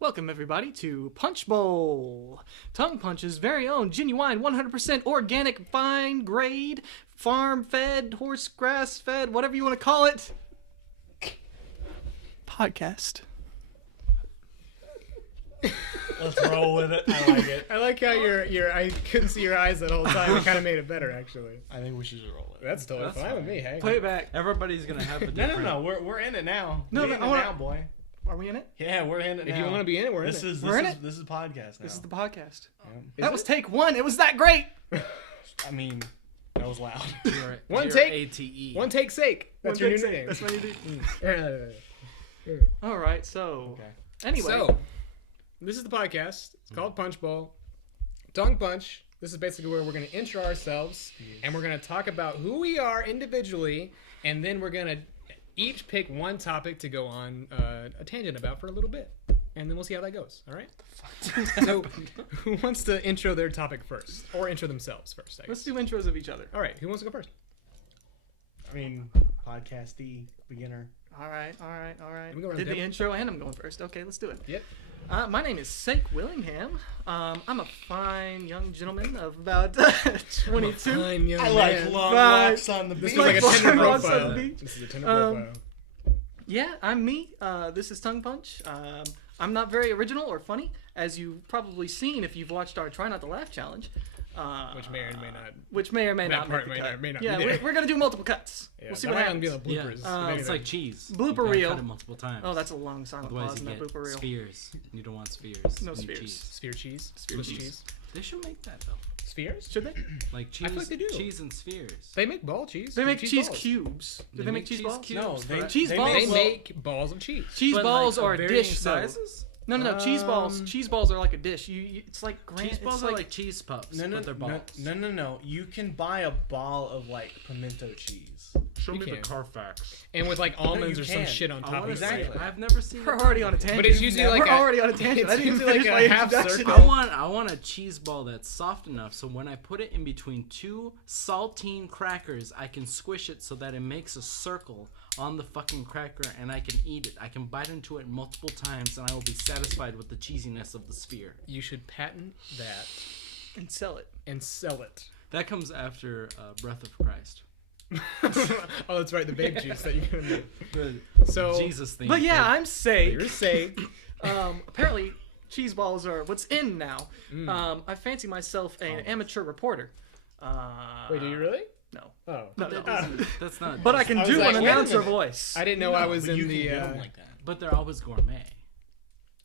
Welcome, everybody, to Punch Bowl, Tongue Punch's very own genuine 100% organic, fine grade, farm-fed, horse grass-fed, whatever you want to call it, podcast. Let's roll with it. I like it. I like how I couldn't see your eyes that whole time. It kind of made it better, actually. I think we should just roll with it. That's totally fine with me, hey. Play it back. Everybody's gonna have a different... No. We're in it now. No, we're no, in I it wanna- now, boy. Are we in it? Yeah, we're in it now. If you want to be in it, we're in This it. is We're in this it? is this is podcast now. This is the podcast. Yeah. That was take one. It was that great. I mean, that was loud. One take. ATE. One take sake. That's your new name. That's my new name. All right, so Okay. anyway, So, this is the podcast. It's called Punch Bowl. Tongue Punch. This is basically where we're going to intro ourselves, and we're going to talk about who we are individually, and then we're going to each pick one topic to go on a tangent about for a little bit, and then we'll see how that goes. All right? So, who wants to intro their topic first, or intro themselves first? I guess. let's do intros of each other. All right. Who wants to go first? I mean, podcasty beginner. All right. we go around Did the the table? intro, and I'm going first. Okay, let's do it. Yep. My name is Sake Willingham. I'm a fine young gentleman of about 22. Fine young I like man. long Bye. walks on the This beach. is like a Like Tinder long walks on the profile. beach. This is a Tinder Um, profile. Yeah, I'm me. This is Tongue Punch. I'm not very original or funny, as you've probably seen if you've watched our Try Not to Laugh challenge. Which may or may not. Which may or may That not part make the may cut. or may not Yeah, be there. we're going to do multiple cuts. Yeah, We'll see that what might not be happens. the bloopers. Yeah. Maybe It's they're- like cheese. Blooper You gotta reel. cut it multiple times. Oh, that's a long silent Otherwise pause in you that get blooper reel. spheres. You don't want spheres. No You need spheres. cheese. sphere cheese. Sphere Swiss cheese. They should make that though. Spheres? Should they? Like cheese. feel like they do. Cheese and spheres. They make ball cheese. They make cheese balls. cubes. Do they make cheese balls? cubes? No, they Cheese they balls? They Make, make balls of cheese. Cheese But, balls like, are of a varying dish, though. sizes? No. Cheese balls. Um, Cheese balls are like a dish. It's like Cheese balls are like cheese puffs, no, but they're balls. No. You can buy a ball of like pimento cheese. Show You me the can. Carfax. And with like almonds you or some can. shit on I top wanna of see it. Exactly. it. I've never seen We're it. already on a tangent. But it's usually like we're a- already on a tangent. it's I didn't even usually finish like my a half introduction. circle. I want a cheese ball that's soft enough so when I put it in between two saltine crackers, I can squish it so that it makes a circle on the fucking cracker and I can eat it. I can bite into it multiple times and I will be satisfied with the cheesiness of the sphere. You should patent that And sell it. and sell it. That comes after Breath of Christ. Oh, that's right, the babe juice that you're gonna make. The So, Jesus thing. But yeah, I'm Sake. you're safe. Apparently, cheese balls are what's in now. I fancy myself an amateur reporter. Wait, do you really? No. Oh. That's not. But I can I was do like, an wait a announcer minute. voice. I didn't know I was But you in can the. get them like that. But they're always gourmet.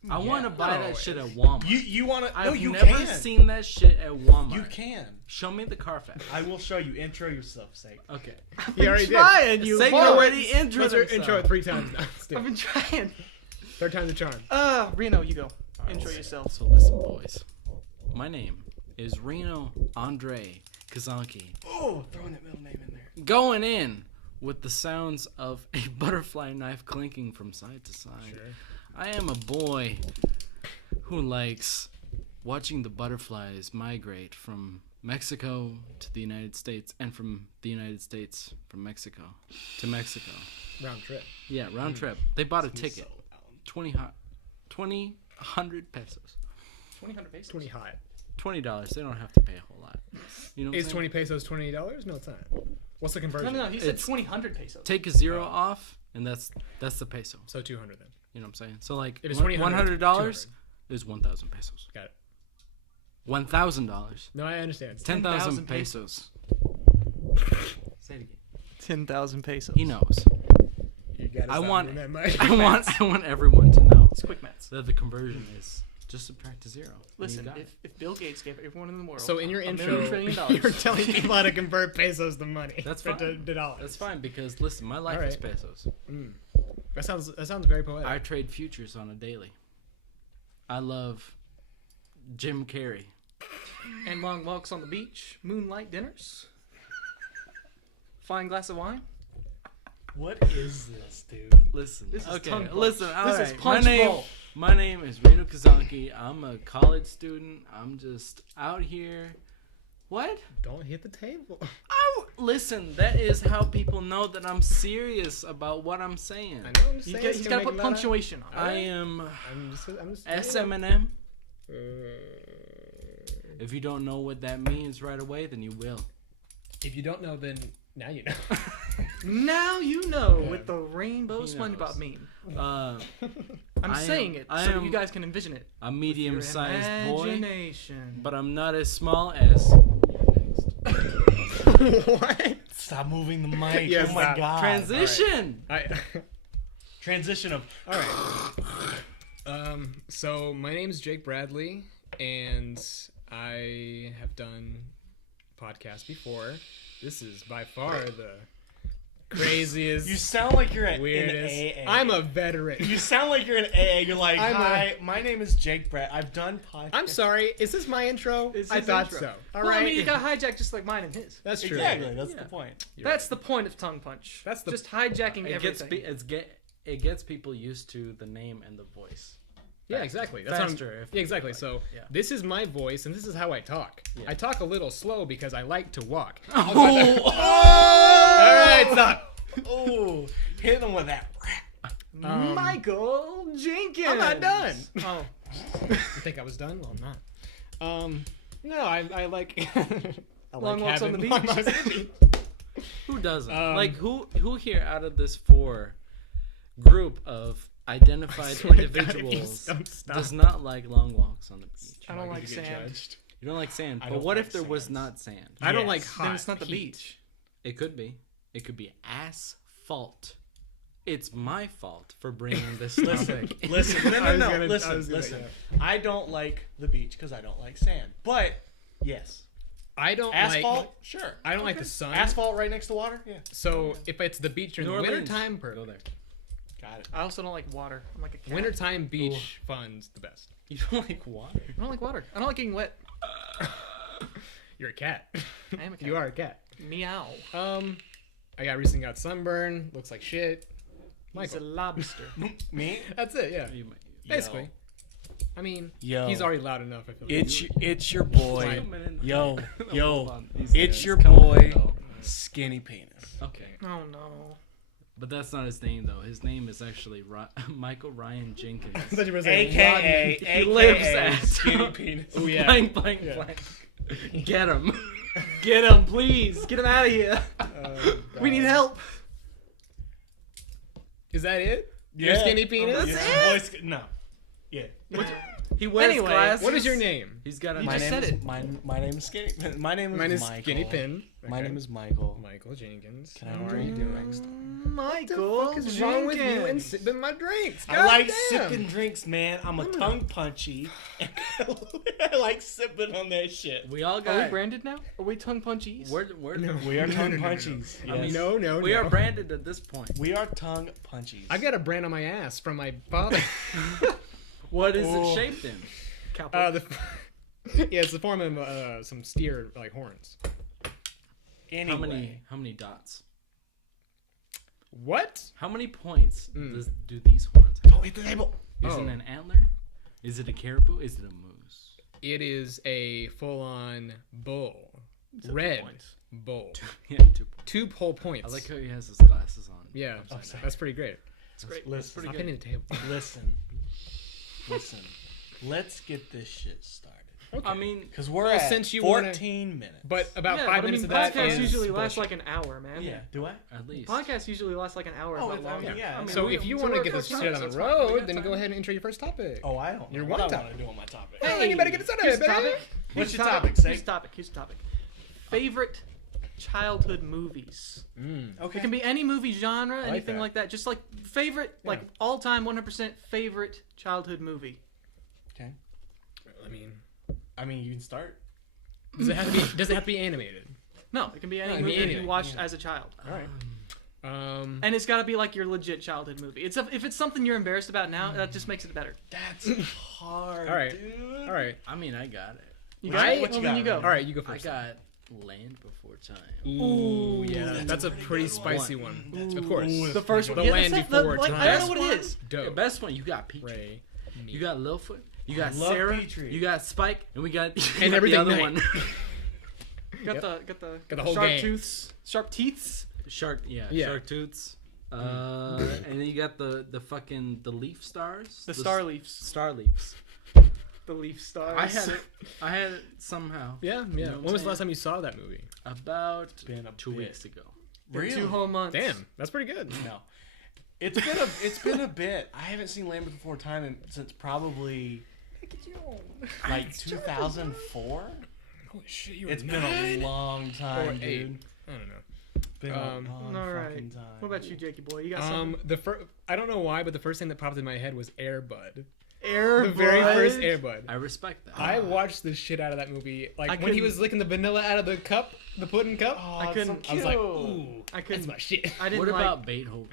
I want to buy No, that shit at Walmart. You want to? No, I've you never can. seen that shit at Walmart. You can. Show me the Carfax. I will show you. Intro yourself, Sake. Okay. You already did. trying, you Sake boys. already introed Let's himself. intro it 3 times now. Still. I've been trying. Third time's a charm. Reno, you go. Intro yourself. So listen, boys. My name is Reno Andre Kazanki. Oh, throwing that middle name in there. Going in with the sounds of a butterfly knife clinking from side to side. Sure. I am a boy who likes watching the butterflies migrate from Mexico to the United States and from the United States from Mexico to Mexico. Round trip. Yeah, round trip. They bought a ticket. 100 pesos. 2,000 pesos. 20 hot. $20. They don't have to pay a whole lot. You know what I'm Is saying? 20 pesos $20? No, it's not. What's the No, conversion? no, he said It's- 2,000 pesos. Take a zero off, and that's the peso. So 200 then. You know what I'm saying? So like If it's $200, $100 is 1,000 pesos. Got it. $1,000. No, I understand. 10,000 pesos. Say it again. 10,000 pesos. He knows. You gotta I stop want- doing that, Mike. I want everyone to know It's quick maths. that the conversion is just subtract to zero. and you Listen, got it. if Bill Gates gave everyone in the world So in your $1 intro, million trillion you're dollars, telling people how to convert pesos to money. That's Or fine. to dollars. That's fine because listen, my life All is right. pesos. That sounds very poetic. I trade futures on a daily. I love Jim Carrey. and long walks on the beach, moonlight dinners, fine glass of wine. What is this, dude? Listen, This is okay, tongue punch. listen. All This right. is punch bowl. My name is Reno Kazanki. I'm a college student. I'm just out here. What? Don't hit the table. Listen, that is how people know that I'm serious about what I'm saying. I know. I'm just You saying, get, it's he's gonna got to make put a lot of- punctuation on it. I am I'm just S-M&M. If you don't know what that means right away, then you will. If you don't know, then now you know. Now you know Yeah. with the rainbow He SpongeBob knows. meme. Uh, I'm I saying am- it I so that am you guys can envision it. a Your medium-sized boy, imagination. but I'm not as small as. What? Stop moving the mic. Yeah, oh my stop. god. Transition. Transition of. All right. So my name's Jake Bradley, and I have done podcasts before. This is by far the craziest, You sound like you're at weirdest. in AA. I'm a veteran. You sound like you're in AA. You're like, I'm hi, my name is Jake Brad. I've done podcasts. I'm sorry. Is this my intro? It's I his thought intro. so. All Well, right. I mean, you got hijacked just like mine and his. That's true. Exactly. That's Yeah. the point. That's the point of tongue punch. That's the- just hijacking It gets everything. it gets people used to the name and the voice. Yeah, exactly. That's what I'm- Faster, if yeah, exactly. like, So yeah. this is my voice, and this is how I talk. Yeah. I talk a little slow because I like to walk. Oh, All right, stop. oh, hit him with that. Michael Jenkins. I'm not done. Oh, You think I was done? Well, I'm not. No, I like. I Long walks on the beach. long walks on the beach. Who doesn't? Um, Like who here out of this group of identified swear to God, if you individuals don't stop. does not like long walks on the beach? I don't Like like to get sand. judged. You don't like sand, I but don't what like if there was sand. not sand? I don't Yes. like hot. Then it's not the heat. beach. It could be. It could be asphalt. It's my fault for bringing this Listen, topic. listen, no, I no, was no, gonna- I listen, was gonna- listen. I don't like the beach because I don't like sand. But yes, I don't asphalt, like. sure. I don't like the sun. Asphalt right next to water. Yeah, So if it's the beach during New the Orleans. wintertime, Go there. got it. I also don't like water. I'm like a cat. wintertime beach fun's the best. You don't like water. I don't like water. I don't like getting wet. You're a cat. I am a cat. You are a cat. Meow. I recently got sunburn. Looks like shit. He's a Michael. lobster. Me? That's it. Yeah. You might- Basically. I mean, Yo. he's already loud enough. I feel. It's your boy. Fine. Yo, Hold yo, on. it's your coming boy, in, though. Skinny Penis. Okay. Oh no. But that's not his name though. His name is actually Michael Ryan Jenkins. I thought you were saying AKA, He AKA lives at- Skinny Penis. Oh yeah. Blank, blank, Yeah. blank. Get him. Get him, please. Get him out of here. Oh, We need God. help. Is that it? Your skinny penis? That's Yeah, it? voice- no. Yeah. He wears Anyway, glasses. What is your name? He's got a You My just name said is it. my name is Skinny. My name is Mine is Michael. Skinny Pin. My Okay. name is Michael. Michael Jenkins. Can I have How a are drink? you doing? Michael What the fuck is wrong with you and Jenkins. sipping my drinks? I like Goddamn. sipping drinks, man. I'm a tongue punchy. I like sipping on that shit. We all Are we got. branded now? Are we tongue punchies? We're, No. We are No, tongue no, no, no, no. punchies. I mean, Yes. No. we are branded at this point. We are tongue punchies. I got a brand on my ass from my father. What is Oh. it shaped in? Cowboy. Yeah, it's the form of some steer like horns. Anyway. How many dots? What? How many points Mm. do these horns have? Don't hit the table. Is Oh. it an antler? Is it a caribou? Is it a moose? It is a full-on bull. Red bull. Yeah, 2 points. 2 whole points. I like how he has his glasses on. Yeah, Upside down. that's pretty great. It's great. Listen, Stop hitting the table. listen. Let's get this shit started. Okay. I mean, Because we're Well, at since you 14 minutes. But about Yeah, 5 but I minutes mean, of that podcasts is usually last bullshit. like an hour, man. yeah, do I? at least. Podcasts usually last like an hour. Oh, if not I mean, longer. yeah. I mean, So we- if you so want to we're get this at shit 14 on the minutes, that's fine. We road, got then time. go ahead and intro your first topic. Oh, I don't know Your what one I topic. want to do on my topic. Hey, you better get it started, Here's the baby. topic. What's Here's your the topic, Here's Sake? the topic. Here's the topic. Favorite childhood movies. Okay. It can be any movie genre, like anything that. like that. Just like favorite, like all-time 100% favorite childhood movie. Okay. I mean, you can start. does it have to be animated? No, it can be any it can be movie that anything, you watched as a child. All right. And it's got to be like your legit childhood movie. If it's something you're embarrassed about now, that just makes it better. That's hard, All right. dude. All right. I mean, I got it. You got it? What you Well, then got, you go. man? All right, you go I first. got Land Before Time. Ooh, yeah, that's a pretty spicy one. Of course. The first one. The Yeah, Land that's it. Before Like, Time. I don't know what it Best is. The Dope. best one, you got Peach. Ray. You got Littlefoot. You got love Sarah. Petrie. You got Spike, and we got And the everything other night. one. Got Yep. the the whole sharp gang. sharp teeths. Yeah. Shark toots. And then you got the leaf stars. The star leaves. Star leaves. The leaf stars. I had it somehow. Yeah. know what I'm When was the saying? last time you saw that movie? About Been a 2 bit. weeks ago. Really? 2 whole months. Damn, that's pretty good. No. It's been a bit. I haven't seen Land Before Time since probably like 2004. Holy shit, you were It's been a long time, Or dude. 8. I don't know. Been a long All right. fucking time. What about you, Jakey boy? You got something? I don't know why, but the first thing that popped in my head was Air Bud. Air The very Bud? first Air Bud. I respect that. I watched the shit out of that movie. Like I when he couldn't- was licking the vanilla out of the cup, the pudding cup. Oh, I it's couldn't- so I was like, cute. ooh, I couldn't. that's my shit. I didn't What like. about Beethoven?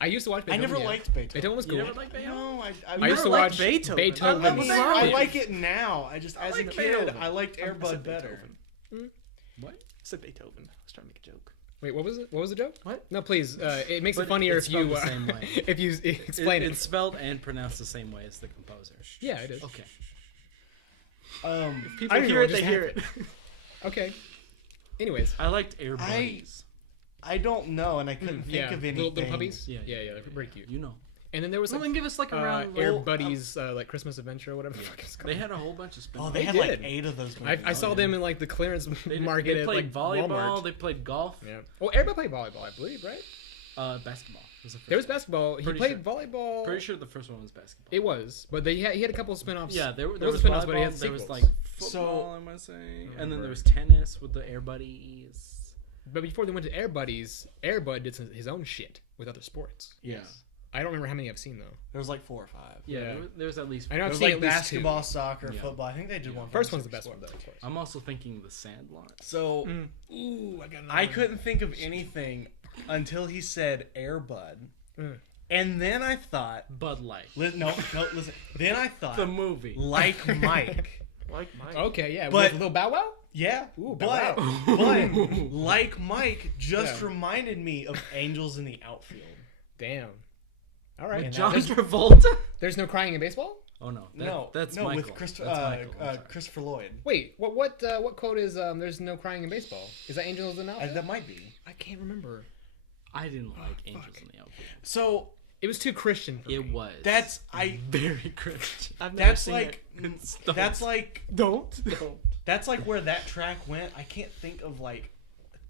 I used to watch I Beethoven. never yeah. liked Beethoven. Beethoven was cool. You never liked Beethoven? No, I You used to never liked watch Beethoven. Beethoven. What's wrong I with like you? it now. I just as like a kid, Beethoven. I liked I Air Bud said better. Beethoven. What? I said Beethoven. I was trying to make a joke. Wait, what was it? What was the joke? What? No, please. It makes But it funnier it's if you spelled the same way. if you explain it. It's spelled and pronounced the same way as the composer. Yeah, it is. Okay. People don't hear know, it, it they just hear it. Okay. Anyways, I liked Air Buddies. I don't know, and I couldn't think yeah, of anything. little puppies. Yeah, Yeah, they're pretty cute. You know. And then there was Well, like then give us like a round. Air well, Buddies, like Christmas Adventure, or whatever the fuck it's called. They had a whole bunch of spin Oh, They they had did. like 8 of those. I Movies. saw them in like the clearance market They at played like volleyball. Walmart. They played golf. Yeah. Oh, everybody played volleyball, I believe, right? Basketball. Was the first There was one. basketball. He Pretty played volleyball. Pretty sure the first one was basketball. It was, but he had a couple of spin-offs. Yeah, there was wasn't spin-offs, but he had there was sequels. like football, I must say, and then there was tennis with the Air Buddies. But before they went to Air Buddies, Air Bud did his own shit with other sports. Yes. I don't remember how many I've seen though. There was like 4 or 5. Yeah, Yeah. there was at least. I know There I've was seen like at least basketball, two. soccer, Yeah. football. I think they did one. First for one's the every best one, sport. though, of course. I'm also thinking the Sandlot. So Ooh, I got another I one. couldn't think of anything until he said Air Bud, Mm. and then I thought, Bud Light. no, listen. Then I thought, The movie. like Mike. like Mike. Okay, yeah, But- with Lil Bow Wow. Yeah, Ooh, but wow. like Mike just Yeah. reminded me of Angels in the Outfield. Damn. All right. And John There's, Travolta. there's no crying in baseball. Oh no, That's Michael. with Christopher That's Michael. I'm sorry. Christopher Lloyd. Wait, what quote is there's no crying in baseball? Is that Angels in the Outfield? That might be. I can't remember. I didn't like Angels in the Outfield. So It was too Christian for me. It was. that's I. very Christian. I've never That's seen like it. that's like Don't. that's like where that track went. I can't think of like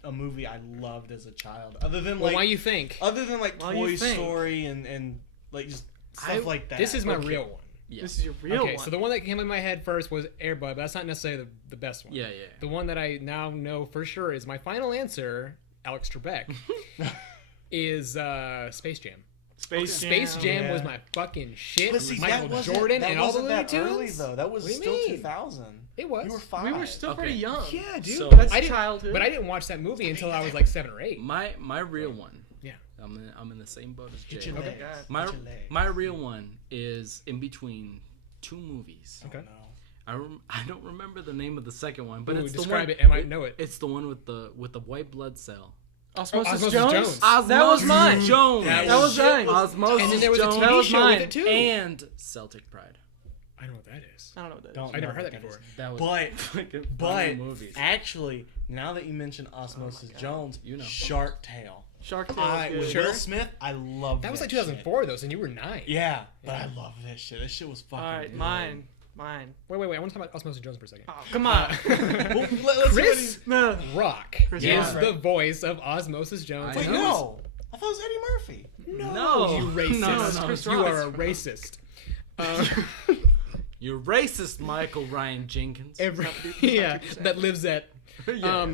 a movie I loved as a child, other than Well, like why you think? other than like Why Toy you think? Story and like just stuff like that. This is my Okay. real one. Yeah. This is your real Okay, one. so the one that came in my head first was Air Bud, but that's not necessarily the best one. Yeah. The one that I now know for sure is my final answer, Alex Trebek, is Space Jam. Space Jam Yeah. was my fucking shit. But see, Michael that wasn't- Jordan that and all the wasn't Looney that early Tunes. though. That was What do you still mean? 2000. It was. You were 5. We were still pretty Okay. young. Yeah, dude. So- That's I didn't, childhood. But I didn't watch that movie until I was like 7 or 8. My real one. Yeah. I'm in the same boat as Hit Jay. your Okay. legs. My Hit your legs. my real one is in between 2 movies. Okay. No. I don't remember the name of the second one, but Ooh, it's the describe one. it. I might know it. It's the one with the white blood cell. Osmosis, Osmosis Jones? Jones. That was mine. Jones. That was mine. Osmosis And then there was a Jones. TV That was show mine. with it too. and Celtic Pride. I know what that is. I don't know what that is. Don't I never know heard what that before. That was But fucking but funny movies. actually, now that you mention Osmosis Jones, You know. Shark Tale. Shark Tale I was with good. Sure. Will Smith, I love That was like shit. 2004 though, so you were 9. Yeah, but I love that shit. That shit was fucking. All right, good. mine. Wait. I want to talk about Osmosis Jones for a second. Oh, come on. Well, let's Chris no. Rock Chris is Rock. the voice of Osmosis Jones. I Wait, And who no. I thought it was Eddie Murphy. No, You racist. No, it's Chris You Rock. are a racist. You're racist, Michael Ryan Jenkins. Yeah, that lives at Yeah.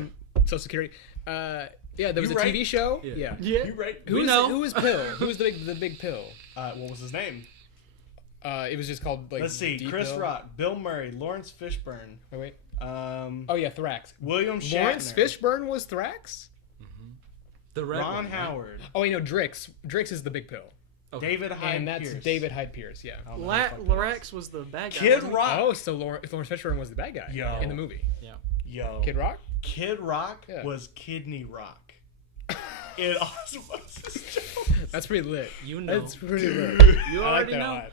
Social Security. Yeah, there was You a right. TV show. Yeah. Yeah. Yeah. You right? Who know. is Pill? Who's the big pill? What was his name? It was just called like. Let's see. D Chris Pill. Rock, Bill Murray, Lawrence Fishburne, Wait. Oh yeah, Thrax. William Shatner, Lawrence Fishburne was Thrax. The red Ron one, right? Howard, Oh wait, no, Drix. Drix is the big pill, Okay. David Hyde and that's Pierce. David Hyde Pierce. Yeah. I don't know who the fuck that is. Lorax was the bad guy. Kid wasn't he? Rock. Oh, so Lawrence Fishburne was the bad guy Yo. in the movie. Yo. Kid Rock. Kid Rock Yeah. was Kidney Rock. In Osmosis Jones. That's pretty lit. You know. That's pretty lit. You I like already that a know. lot.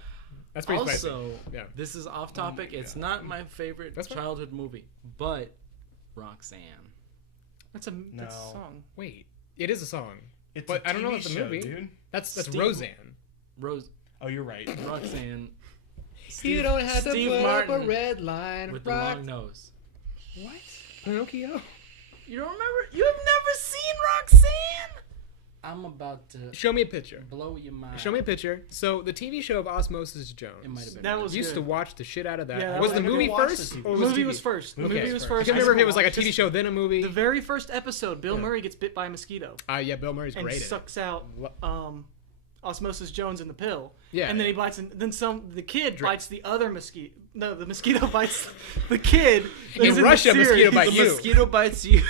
That's pretty spicy. Also, Yeah. this is off topic. It's not my favorite That's fine. childhood movie, but Roxanne. That's a song. Wait, it is a song. It's But a I don't know TV if it's a show, movie. dude. That's Steve- Roseanne. Rose, Oh, you're right. Roxanne. You don't have to Steve put Martin up a red line. with the rock. long nose. What? Pinocchio? You don't remember? You have never seen Roxanne? I'm about to Show me a picture. blow your mind. Show me a picture. So the TV show of Osmosis Jones. It might have been. That was I used good. to watch the shit out of that. Yeah, that was was- the I movie never watched first? the TV. Or The was movie TV? was first. The Okay. movie was I I first. can't remember if it still was like a watched TV show then a movie. The very first episode, Bill Yeah. Murray gets bit by a mosquito Yeah, Bill Murray's and great. at it. sucks out Osmosis Jones in the pill. Yeah. And then he bites, and then the kid bites the other mosquito. No, the mosquito bites the kid. that's In the Russia, series. mosquito bite The you. mosquito bites you.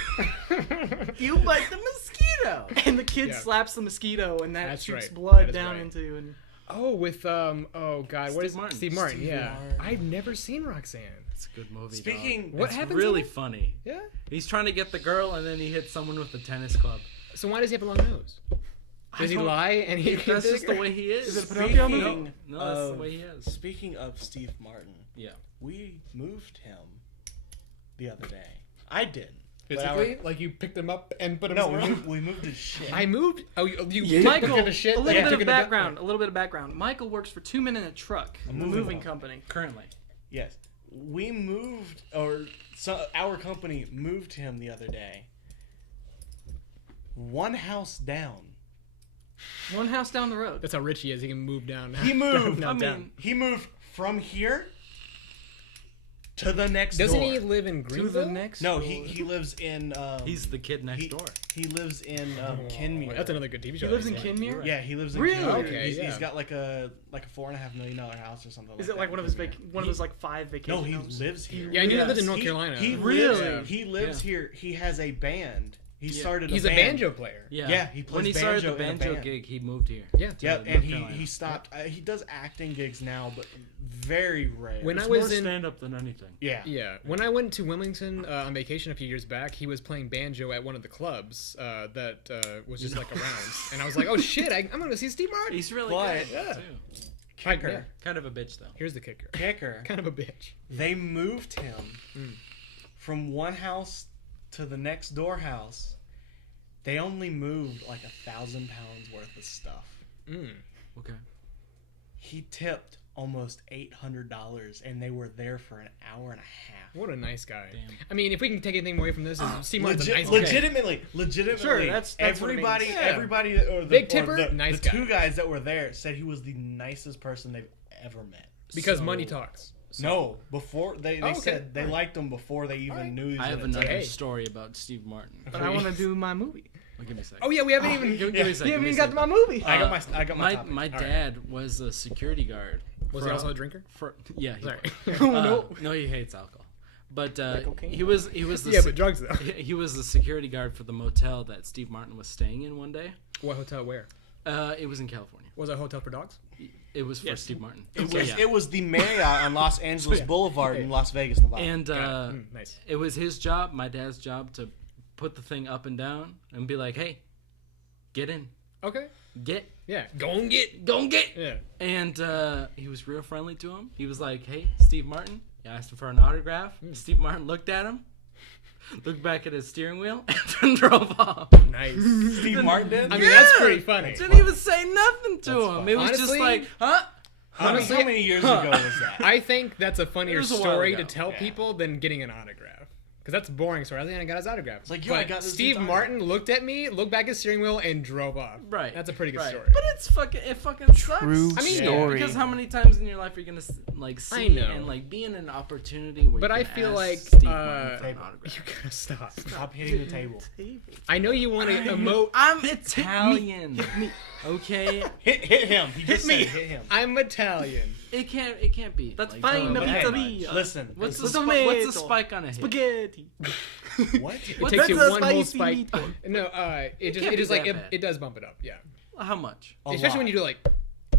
You bite the mosquito. And the kid Yeah. slaps the mosquito, and that That's shoots right. blood That is down right. into. And Oh, with oh god, what Steve is Martin. Steve Martin? Steve Yeah, Martin. I've never seen Roxanne. It's a good movie. Speaking, What it's happens really in it? funny. Yeah. He's trying to get the girl, and then he hits someone with a tennis club. So why does he have a long nose? Does he don't- lie and he? That's just the way he is. Is it a Pinocchio movie? Speaking No, that's the of- way he is. Speaking of Steve Martin, Yeah. we moved him the other day. I didn't. but our- Physically, like you picked him up and put him. No, somewhere? we moved his shit. I moved. Oh, you Yeah. took Michael, the shit. a that little you bit took of in the dump? background. A little bit of background. Michael works for 2 Men in a Truck, the moving moving one. company. Currently. Yes. We moved, our company moved him the other day. One house down. One house down the road. That's how rich he is. He can move down. He moved. down, I down. mean, He moved from here to the next Doesn't door. he live in To Greenville? the next. No, door. he lives in. he's the kid next he, door. He lives in Oh, Kinmere. that's another good TV show. He lives in Yeah. Kinmere. Yeah, he lives in Really? Kinmere. Okay, He's yeah. got like a $4.5 million house or something. Is like it like that one of in his Kinmere. one of his like 5 vacation No, he homes? lives here. Yeah, I knew he lived in Yes. North Carolina. He Really? lives, he lives here. He has a band. He started. He's a a band. banjo player. Yeah. Yeah, he plays when he started banjo the in a banjo band. gig, he moved here. Yeah. Yeah, North and Carolina. he stopped. He does acting gigs now, but very rare. When It's I was more in stand-up than anything. yeah, Yeah, when I went to Wilmington on vacation a few years back, he was playing banjo at one of the clubs that was just like around, and I was like, "Oh shit, I'm gonna see Steve Martin." He's really But- good. Yeah. Too. kicker, Yeah. Kind of a bitch though. Here's the kicker. kicker. Kind of a bitch. They moved him from one house to the next door house. They only moved like 1,000 pounds worth of stuff. Mm. Okay. He tipped almost $800, and they were there for an hour and a half. What a nice guy. Damn. I mean, if we can take anything away from this, is Steve Martin's a nice guy. Legitimately, Sure, that's what it everybody, means. Yeah. everybody, or the, Big tipper, or the, nice the guy. two guys that were there said he was the nicest person they've ever met. Because So- money talks. No, before they Oh, okay. said they Alright. liked him before they even Alright. knew. He was I have gonna another take it. Hey. story about Steve Martin. But I want to do my movie. Well, give me a second. Oh yeah, we haven't even. Give me a Yeah. second. You give me haven't a even got to my second. movie. I got my topic. My Alright. dad was a security guard. Was for he also a drinker? For yeah, he Sorry. was. Oh, no. No, he hates alcohol. But cocaine? he was the Yeah, but drugs though. he was the security guard for the motel that Steve Martin was staying in one day. What hotel? Where? It was in California. Was it a hotel for dogs? It was for Yes. Steve Martin. It So, was yeah. it was the Marriott on Los Angeles yeah. Boulevard Okay. in Las Vegas, Nevada. And Got it. Nice. it was his job, my dad's job, to put the thing up and down and be like, "Hey, get in, Okay. get, Yeah. Go and get. go and get." Yeah. And he was real friendly to him. He was like, "Hey, Steve Martin." He asked him for an autograph. Steve Martin looked at him, looked back at his steering wheel, and then drove off. Nice. Steve Martin did. I mean, that's pretty funny. Didn't even say nothing to him. fine. It was just Honestly- like, huh? how many years ago was that? I think that's a funnier was a while story ago. to tell Yeah. people than getting an autograph. Because that's a boring story. I think I got his autograph. It's like, yo, I got this Steve dude's Martin looked at me, looked back at his steering wheel, and drove off. Right. That's a pretty good right. story. But it fucking sucks. True I mean, story. Because how many times in your life are you gonna like see know. and like be in an opportunity where But you I can feel ask like, Steve Martin for an uh, autograph? You gotta stop. Stop hitting the table. I know you want to emote. I'm Italian. Okay, Hit him. He just me. said hit him. I'm Italian. it can't be. That's like, fine, the- the Hey, pizzeria. listen. What's the With what's the tomato. spike on a hit? Spaghetti. What? It What- takes you that's a one whole spicy spike. meatball. No, it can't be just like that it, bad. it does bump it up. Yeah. How much? A Especially lot. when you do like.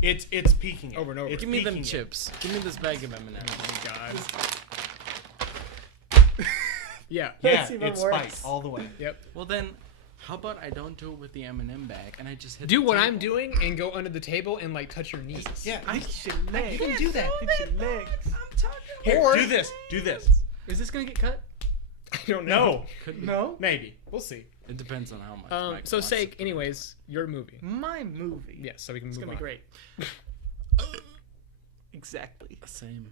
It's peaking it. Over and over. It's Give me them peaking it. chips. Give me this bag of M&Ms. Oh God. Yeah. Yeah, That's even it's worse. spiked all the way. Yep. Well then, how about I don't do it with the M&M bag and I just hit Do the what table? I'm doing and go under the table and like touch your knees. Yeah. Fix your legs. You can do that. Fix your legs. I'm talking. Here, Or- do this. Do this. Is this gonna get cut? I don't know. No. Maybe. We'll see. It depends on how much. Michael So wants Sake, to- anyways, your movie. My movie. Yes, so we can It's move gonna on. be great. Exactly. Same.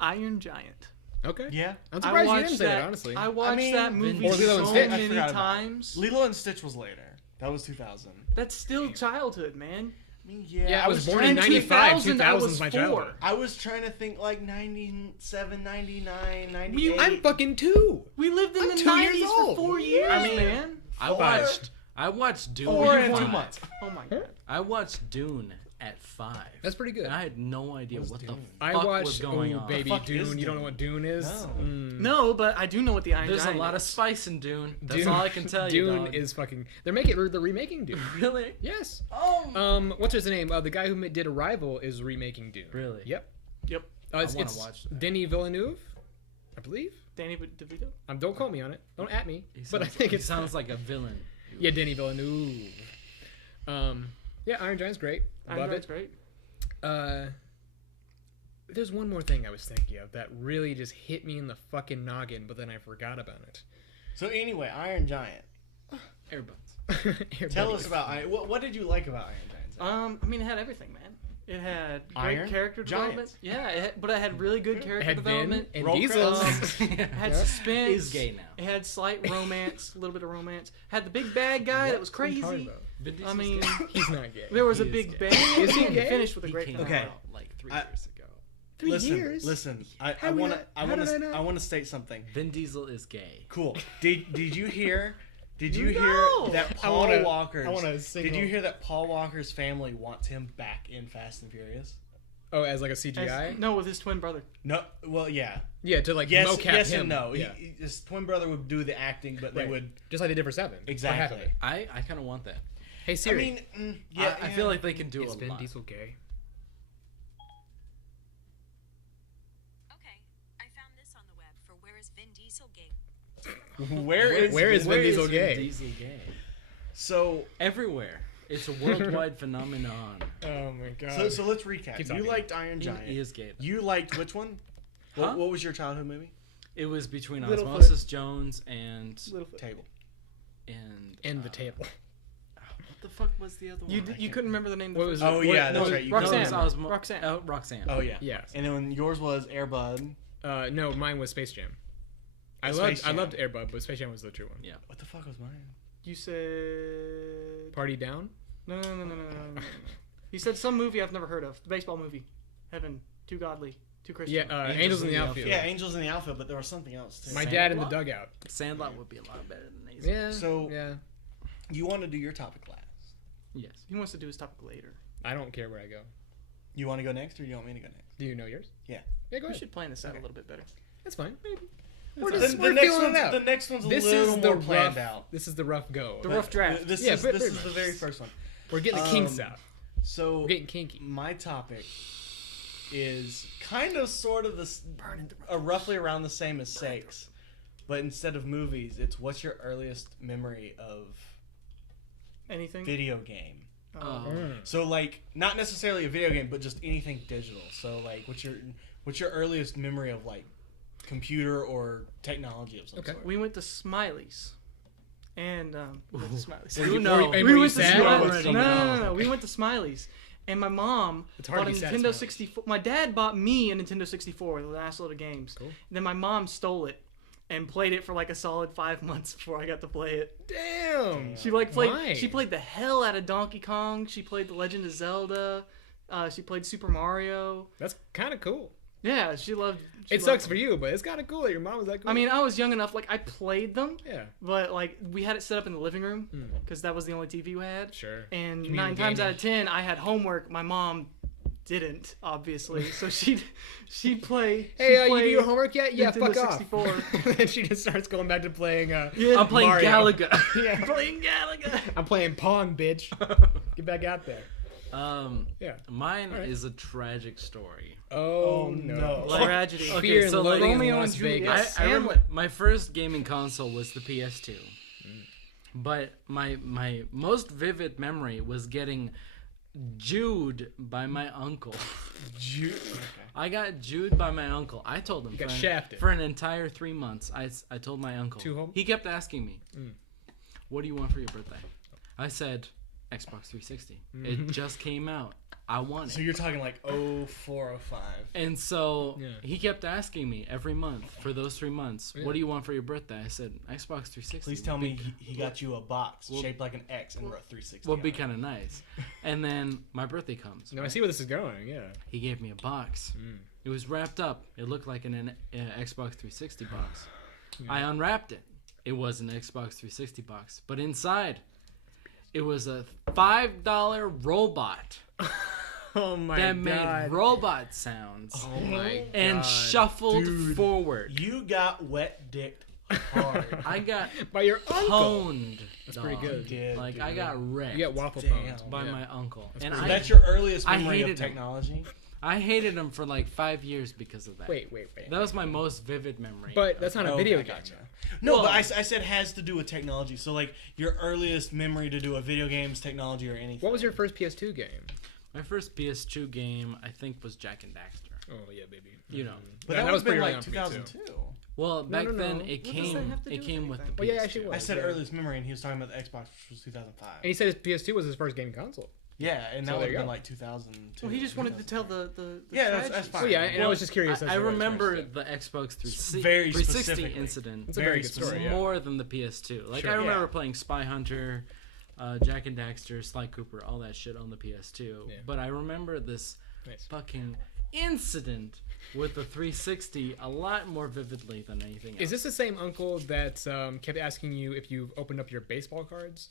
Iron Giant. Okay. Yeah. I'm I surprised you watched didn't say that, honestly. I watched mean, that movie Or Lilo and so Stitch. I many forgot about times. Lilo and Stitch was later. That was 2000. That's still childhood, man. I mean, Yeah, I was born in in 95. 2000, I 2000 was is my 4. childhood. I was trying to think like 97, 99, 98. I'm fucking 2. We lived in I'm the 2 years 90s old. for 4 years, I mean, man. I watched Dune. 4 at and 2 5. months. Oh my god. I watched Dune at 5. That's pretty good. And I had no idea what the Dune? I fuck watched was going on. baby fuck is Dune. You don't know Dune? what Dune is? No. No, but I do know what the Iron There's a Giant lot of is. spice in Dune. That's Dune- all I can tell you. Dune dog. is fucking. They're remaking Dune. really. Yes. Oh. What's his name? The guy who did Arrival is remaking Dune. Really? Yep. Yep. It's, wanna it's watch that. Denis Villeneuve, I believe. Danny DeVito. Don't quote me on it. Don't at me. He But I sounds- think he it sounds like a villain. Yeah, Denis Villeneuve. Yeah, Iron Giant's great. Iron Love Giant's it. great. There's one more thing I was thinking of that really just hit me in the fucking noggin, but then I forgot about it. So anyway, Iron Giant. Airbuds. Tell us about Iron. What did you like about Iron Giant? I mean, it had everything, man. It had great Iron character development. Giants. Yeah, but it had really good It character had Vin development. and Roll Diesel. credits. It had suspense. Is gay now. It had slight romance, a little bit of romance. Had the big bad guy that was What are you talking crazy. about? Vin I Diesel's mean, gay. He's not gay. there was a He is big gay. bang. Is he and gay? finished with a He great came finale. out like 3 I- years ago. 3 Listen, years. listen. I How we want not- to. I how want did I to. not- I want to state something. Vin Diesel is gay. Cool. Did you hear? Did you No! hear that I Paul wanna- Walker's? I wanna sing Did you on- hear that Paul Walker's family wants him back in Fast and Furious? Oh, as like a CGI? No, with his twin brother. No. Well, yeah. Yeah, to like Yes. mocap Yes him. and no. Yeah. His twin brother would do the acting, but they Right. would. Just like they did for 7. What Exactly. happened? I kind of want that. Hey Siri, I mean, yeah. I feel like they can do is a Vin lot. Diesel gay? Okay, I found this on the web for Where is Vin Diesel Gay? Where is Vin Diesel Vin gay? Diesel gay? So Everywhere. It's a worldwide phenomenon. Oh my god. so let's recap. Keep You talking. liked Iron He, Giant. he is gay. Though. You liked which one? Huh? What was your childhood movie? It was between Littlefoot. Osmosis Jones and Littlefoot. Table. End the table. What the fuck was the other one? You couldn't remember the name. What of was the it? Oh What- yeah, no, that's right. You Roxanne. told me. No, it was Roxanne. Oh, Roxanne. Oh yeah. Yeah. And then yours was Air Bud. No, mine was Space Jam. I Space loved Jam. Airbud, but Space Jam was the true one. Yeah. What the fuck was mine? You said. Party Down? No. You said some movie I've never heard of. The baseball movie. Heaven. Too godly. Too Christian. Yeah, Angels in the Outfield. Yeah, Angels in the Outfield, but there was something else too. My dad in the Sandlot? dugout. Sandlot would be a lot better than these. Yeah. So- yeah. You want to do your topic last? Yes. He wants to do his topic later. I don't care where I go. You want to go next, or do you want me to go next? Do you know yours? Yeah. Yeah, go We ahead. should plan this out Okay. a little bit better. That's fine. Maybe. The, We're just the we're next feeling one's it out. the next one's a This little is the more planned rough. out. This is the rough go. The rough draft. This Yeah, is but this very is the nice. very first one. We're getting the kinks Um, out. So We're getting kinky. my topic is kind of sort of this, roughly around the same as Sake's, but instead of movies, it's what's your earliest memory of Anything? video game? Oh. So like not necessarily a video game, but just anything digital. So like what's your earliest memory of like computer or technology of some Okay. sort? We went to Smiley's. And we went to Smiley's. Were Who you- knows? and We were you went to sad? Smiley's. Already No. know. We went to Smiley's. And my mom It's hard bought a to be sad at Nintendo Smiley's. 64. My dad bought me a Nintendo 64 with a nice load of games. Cool. Then my mom stole it and played it for like a solid 5 months before I got to play it. Damn. She like played. Why? She played the hell out of Donkey Kong. She played The Legend of Zelda. She played Super Mario. That's kind of cool. Yeah, she loved. It sucks for you, but it's kind of cool that your mom was that cool. I mean, I was young enough. Like I played them, yeah, but like we had it set up in the living room because that was the only TV we had. sure. And Communal 9 times out gaming. of 10, I had homework. My mom didn't, obviously. So she'd play. Hey, she'd you play do your homework yet? Yeah, Nintendo fuck 64. off. And she just starts going back to playing. Yeah, I'm playing Mario. Galaga. Yeah, playing Galaga. I'm playing Pong, bitch. Get back out there. Yeah. Mine Alright. is a tragic story. Oh, no. no. Tragedy. Fear Okay, and so, like, loathing in Romeo Las and Juliet. Vegas. I remember Hamlet. my first gaming console was the PS2. But my most vivid memory was getting Jewed by my uncle. Okay. I got Jewed by my uncle. I told him got for shafted. for an entire 3 months. I told my uncle. He kept asking me, "What do you want for your birthday?" I said, "Xbox 360. It just came out. I want it." So you're talking like 0405. And so Yeah. he kept asking me every month for those 3 months, "What do you want for your birthday?" I said, "Xbox 360." Please tell me he got you a box shaped like an X and wrote 360. Would be on it. kind of nice. And then my birthday comes. No, I see where this is going. Yeah. He gave me a box. It was wrapped up. It looked like an Xbox 360 box. I unwrapped it. It was an Xbox 360 box. But inside, it was a $5 robot Oh my that god. made robot sounds Oh my and god. shuffled Dude. forward. You got wet dicked hard. I got By your uncle. pwned. That's pretty dog. good. Did, Like, dude. I got wrecked You got waffle Damn. pwned. by Yeah. my uncle. And So I, that's your earliest I memory hated of him. technology? I hated him for like 5 years because of that. Wait. That was my most vivid memory. But that's not a video I game. gotcha. No, Well- but I said has to do with technology. So, like, your earliest memory to do a video games, technology, or anything. What was your first PS2 game? My first PS2 game, I think, was Jack and Daxter. Oh yeah, baby. You know. But Yeah, that, that was was pretty been early like on for me, too. 2002. Well, back no, then no. it What does that came have to do it with came with the anything? Well, yeah, actually PS2. it was. I said Yeah. earliest memory, and he was talking about the Xbox, which was 2005. And he said his PS2 was his first game console. Yeah, and So that there would have you been go. like 2002. Well, he just wanted to tell the Yeah, that's tragedy. fine. Oh yeah, and I was just curious. I as to what remember it was. the Xbox 360, Very 360 specifically. incident It's a very very good story. Yeah. more than the PS2. Like, Sure. I remember Yeah. playing Spy Hunter, Jack and Daxter, Sly Cooper, all that shit on the PS2. Yeah. But I remember this Nice. fucking incident with the 360 a lot more vividly than anything else. Is this the same uncle that kept asking you if you've opened up your baseball cards?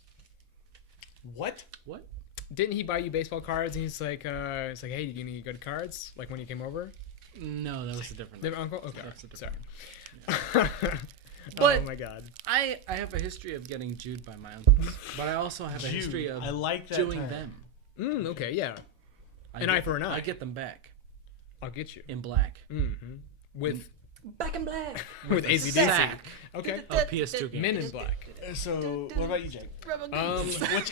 What? What? Didn't he buy you baseball cards? And he's like, hey, you need good cards? Like when you came over? No, that was a different. Different uncle? Okay. That's a Sorry. different. Oh But- my god. I have a history of getting Jewed by my uncles, but I also have a Jude. history of I like that Jewing term. them. Okay, yeah. I An get- eye for an eye. I get them back I'll get you. in black. Mm-hmm. With Back in black. with ACDC. Sack Okay. of PS2 games. Men in Black. So, what about you, Jake? Um,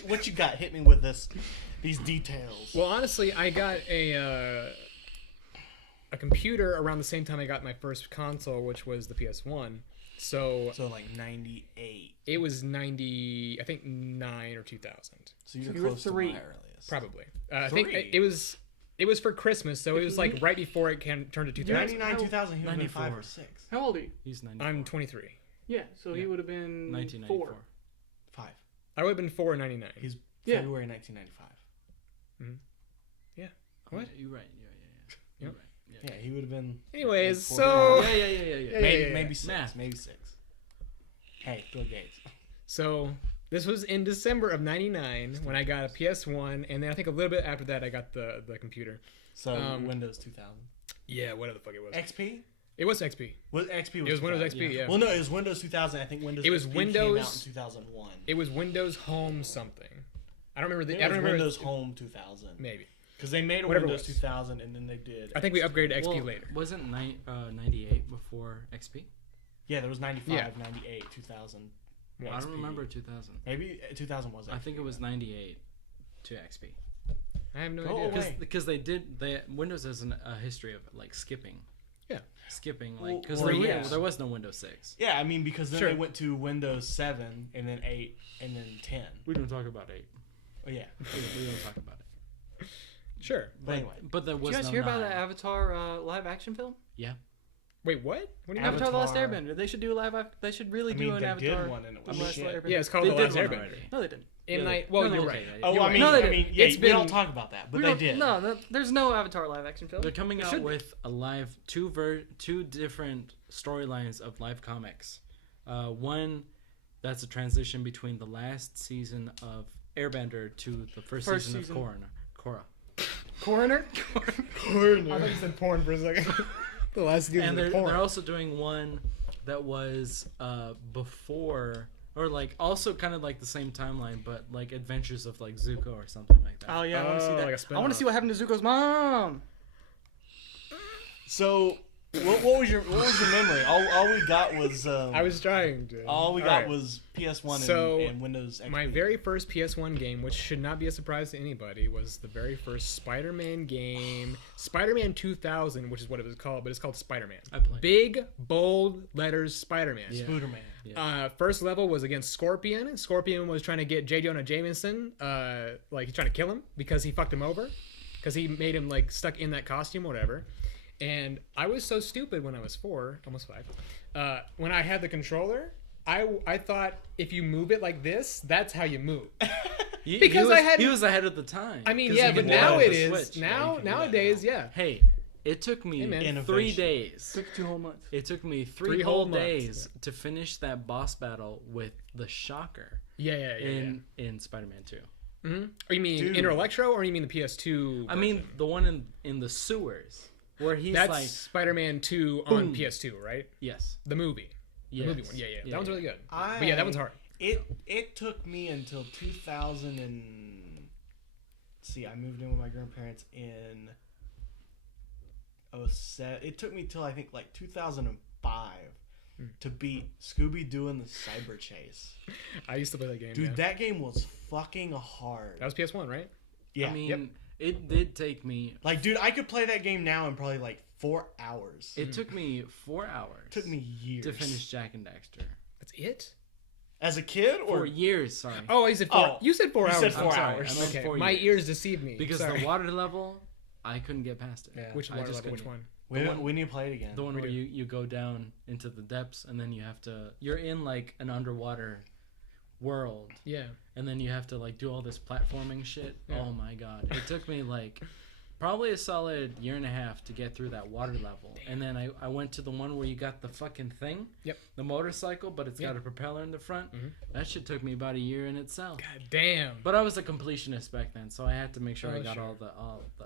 What you got? Hit me with these details. well, honestly, I got a computer around the same time I got my first console, which was the PS1. So So like 98. it was 90, I think 9 or 2000, So you're you were close 3. to my earliest. probably. I think 3? it was for Christmas, so it was like right before it turned to 2000. 99, 2000, he would have been 5 94. or 6. How old are you? He's 94. I'm 23. Yeah, so he would have been 1994. 4. 5. I would have been 4 in 99. He's Yeah. February 1995. What? You're right. You're right. Yeah, he would have been. Anyways, like so 49. Yeah, Maybe yeah. maybe 6. Math. Maybe 6. Hey, Bill Gates. So this was in December of 99 when I got a PS1, and then I think a little bit after that I got the computer. So Windows 2000. Yeah, whatever the fuck it was. XP? It was XP. Was XP? It was Windows 2000. XP, yeah. Well, no, it was Windows 2000. I think Windows. It was XP Windows- came out in 2001. It was Windows Home something. I don't remember the. It I was don't remember Windows Home 2000. Maybe. Because they made a Whatever it Windows was. 2000 and then they did. I think we upgraded to XP Well, later. Wasn't 98 before XP? Yeah, there was 95, Yeah. 98, 2000. I XP. don't remember 2000. Maybe 2000 was. I think it XP, was then. 98 to XP. I have no Go idea. away. Because Windows has a history of like skipping. Yeah. Skipping Well, like because well, yeah. there was no Windows 6. Yeah, I mean because then Sure. they went to Windows 7 and then 8 and then 10. We don't talk about 8. Oh yeah. We don't talk about it. Sure. But anyway, But there Did was you guys no hear about 9. the Avatar live action film? Wait, what? What do you mean? Avatar: The Last Avatar. Airbender. They should do a live. They should really I do mean an they Avatar. did one and it was The Last shit. Airbender. Yeah, it's called They The did Last one Airbender. already. No, they didn't. M. Yeah, Night. Well, no, you're no, right. okay, yeah, Oh, you're I right. mean, No, they I didn't. mean, yeah, It's we don't been- talk about that, but We they don't- did. No, there's no Avatar live action film. They're coming It out should be. with a live two different storylines of live comics. One that's a transition between the last season of Airbender to the first season of Korra. Coroner. I thought you said porn for a second. The last season And of they're porn. also doing one that was before, or like also kind of like the same timeline, but like Adventures of like Zuko or something like that. Oh yeah, I want to see Oh, that. like a I want to see what happened to Zuko's mom. So What was your memory? All we got was I was trying to. all we got Alright. was PS1 So, and Windows XP. My very first PS1 game, which should not be a surprise to anybody, was the very first Spider-Man game, Spider-Man 2000, which is what it was called, but it's called Spider-Man. I played. Big, bold letters, Spider-Man. Yeah. Spooderman. First level was against Scorpion. Scorpion was trying to get J. Jonah Jameson, like he's trying to kill him because he fucked him over, because he made him like stuck in that costume, whatever. And I was so stupid when I was 4, almost 5. When I had the controller, I thought if you move it like this, that's how you move. Because he was ahead of the time. I mean, 'Cause yeah, you but could now do it the is. switch. Now you can do that nowadays, now. yeah. Hey, it took me Hey, man. 3 Innovation. days. Took 2 whole months. It took me 3 3 whole whole months, days to finish that boss battle with the Shocker Yeah. in Spider-Man 2. Mm-hmm. Or you mean Dude. Inner Electro, or you mean the PS2? I mean the one in the sewers where he's that's like, Spider-Man 2 on Boom. PS2, right? yes, The movie. The yes. movie one. Yeah. That one's really good. I- But yeah, that one's hard. It took me until 2000 and see, I moved in with my grandparents in 07. It took me till I think like 2005 to beat Scooby Doo and the Cyber Chase. I used to play that game. Dude, yeah. that game was fucking hard. That was PS1, right? Yeah. I mean, Yep. it did take me. Like, dude, I could play that game now in probably like 4 hours. It took me 4 hours. It took me years to finish Jack and Daxter. That's it. as a kid, or 4 years, sorry. Oh, you said 4. Oh, you said 4 you hours. said 4 I'm sorry. hours. I meant Okay, 4 my years. ears deceived me. Because Sorry. the water level, I couldn't get past it. Yeah. Which I water just level? Which couldn't. one? we need to play it again. The one We where do. you go down into the depths and then you have to. You're in like an underwater world. Yeah. And then you have to like do all this platforming shit. Yeah. Oh my god. It took me like probably a solid year and a half to get through that water level. And then I went to the one where you got the fucking thing. Yep. The motorcycle, but it's got Yeah. a propeller in the front. Mhm. That shit took me about a year in itself. God damn. But I was a completionist back then, so I had to make sure Oh, I got sure. all the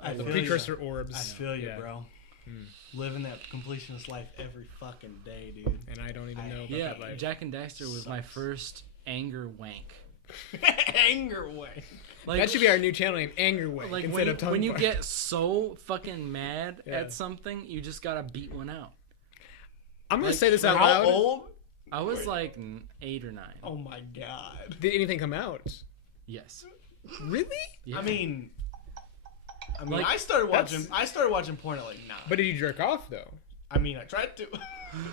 I The feel precursor orbs. I feel you, Yeah. bro. Hmm. Living that completionist life every fucking day, dude. And I don't even know about Yeah, that life. Jack and Daxter was my Sucks. first anger wank. Anger way. Like, that should be our new channel name, Anger Way, like instead of Tongue when you Punch. get so fucking mad Yeah. at something, you just gotta beat one out. I'm gonna like, say this out How loud. old? I was like 8 or 9. Oh my god. Did anything come out? Yes. Really? Yeah. I mean, Like, I started watching. that's- I started watching porn at like 9. But did you jerk off though? I mean, I tried to.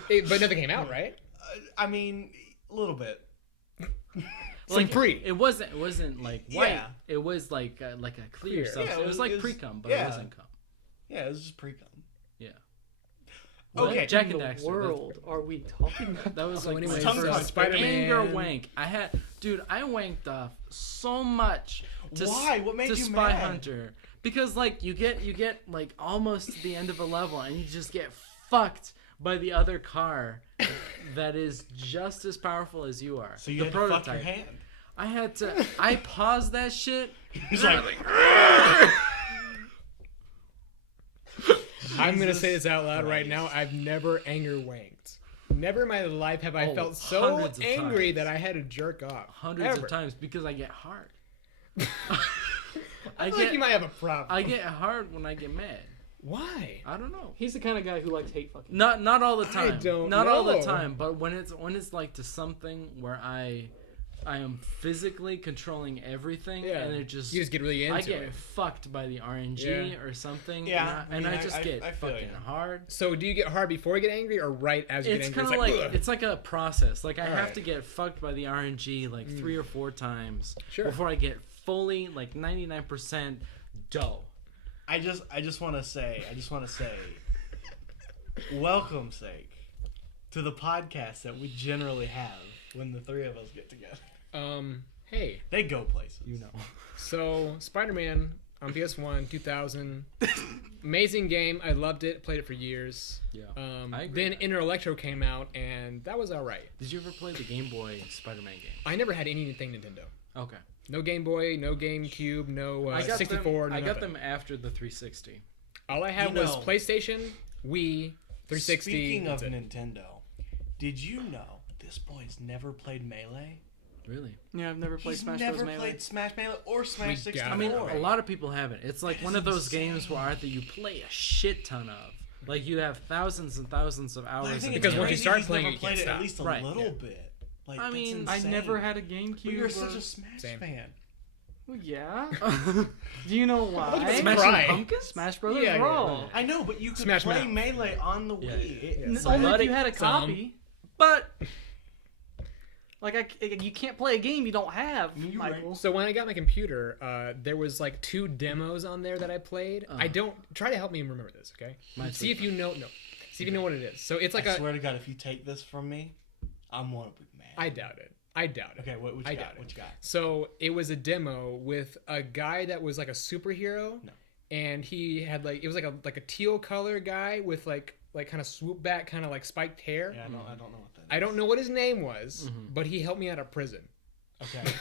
But nothing came out, right? I mean, a little bit. Some pre. It wasn't like white. Yeah. It was like a clear Clear. substance. Yeah, it was like it was- pre-cum, but yeah. it wasn't cum. Yeah, it was just pre-cum. Yeah. Okay. Jack in and the Daxter. world are we talking about? That was So like anyways, my Tongue first punch, Spider-Man. anger wank. I wanked off so much to Why? What made to you Spy mad? Hunter because like you get like almost to the end of a level and you just get fucked by the other car that is just as powerful as you are. So you the had to prototype. fuck your hand. I paused that shit. He's like, I'm gonna Jesus say this out loud right Christ. now. I've never anger wanked. Never in my life have I Oh, felt so hundreds of angry times. that I had to jerk off. Hundreds Ever. of times because I get hard. I feel like you might have a problem. I get hard when I get mad. Why? I don't know. He's the kind of guy who likes hate fucking. Not all the time. don't Not all the know. time, but when it's like to something where I am physically controlling everything Yeah. and it just You just get really into I get it. fucked by the RNG Yeah. or something. Yeah, and I I mean, just I get feel fucking you. hard. So do you get hard before you get angry or right as you It's get angry? kind of like "Ugh." it's like a process. Like I have Alright. to get fucked by the RNG like 3 or 4 times Sure. before I get fully like 99% dough. I just want to say, welcome, sake, to the podcast that we generally have when the three of us get together. Hey, They go places. You know. so Spider-Man on PS1 2000, amazing game. I loved it. Played it for years. Yeah. I agree Then with that. Inner Electro came out, and that was all right. Did you ever play the Game Boy Spider-Man game? I never had anything Nintendo. Okay. No Game Boy, no GameCube, no I got 64. them. no I got nothing. them after the 360. All I had You was know- PlayStation, Wii, 360. Speaking of that's it. Nintendo, did you know this boy's never played Melee? Really? Yeah, I've never played He's Smash never Bros. Melee. played Smash Melee or We Smash got 64. it. I mean, Boy. a lot of people haven't. It's like one of those games where either you play a shit ton of, Like you have thousands and thousands of I hours. think in Because it's the once you game. start he's playing never it, you can't played it stop. at least a Right, little yeah. bit. Like, I that's mean, I insane. never had a GameCube. But you're such or- a Smash Same. fan. Well, yeah. Do you know why? Smashing Right. Pumpkins? Smash Brothers Yeah, yeah, Brawl. yeah. I know, but you could Smash play Mouth. Melee on the Yeah, Wii. yeah. It- Yeah. Only if Somebody- you had a some. copy. But like you can't play a game you don't have, You're Michael. So when I got my computer, there was like 2 demos on there that I played. I don't try to help me remember this, okay? Mine's See if you know. No, see if you know what it is. So it's like I swear to God, if you take this from me, I'm gonna be mad. I doubt it. I doubt it. Okay, what you I got? doubt it. What you got? So it was a demo with a guy that was like a superhero, No. and he had like it was like a teal color guy with like kind of swoop back, kind of like spiked hair. Yeah, I don't know what that is. I don't know what his name was, but he helped me out of prison. Okay.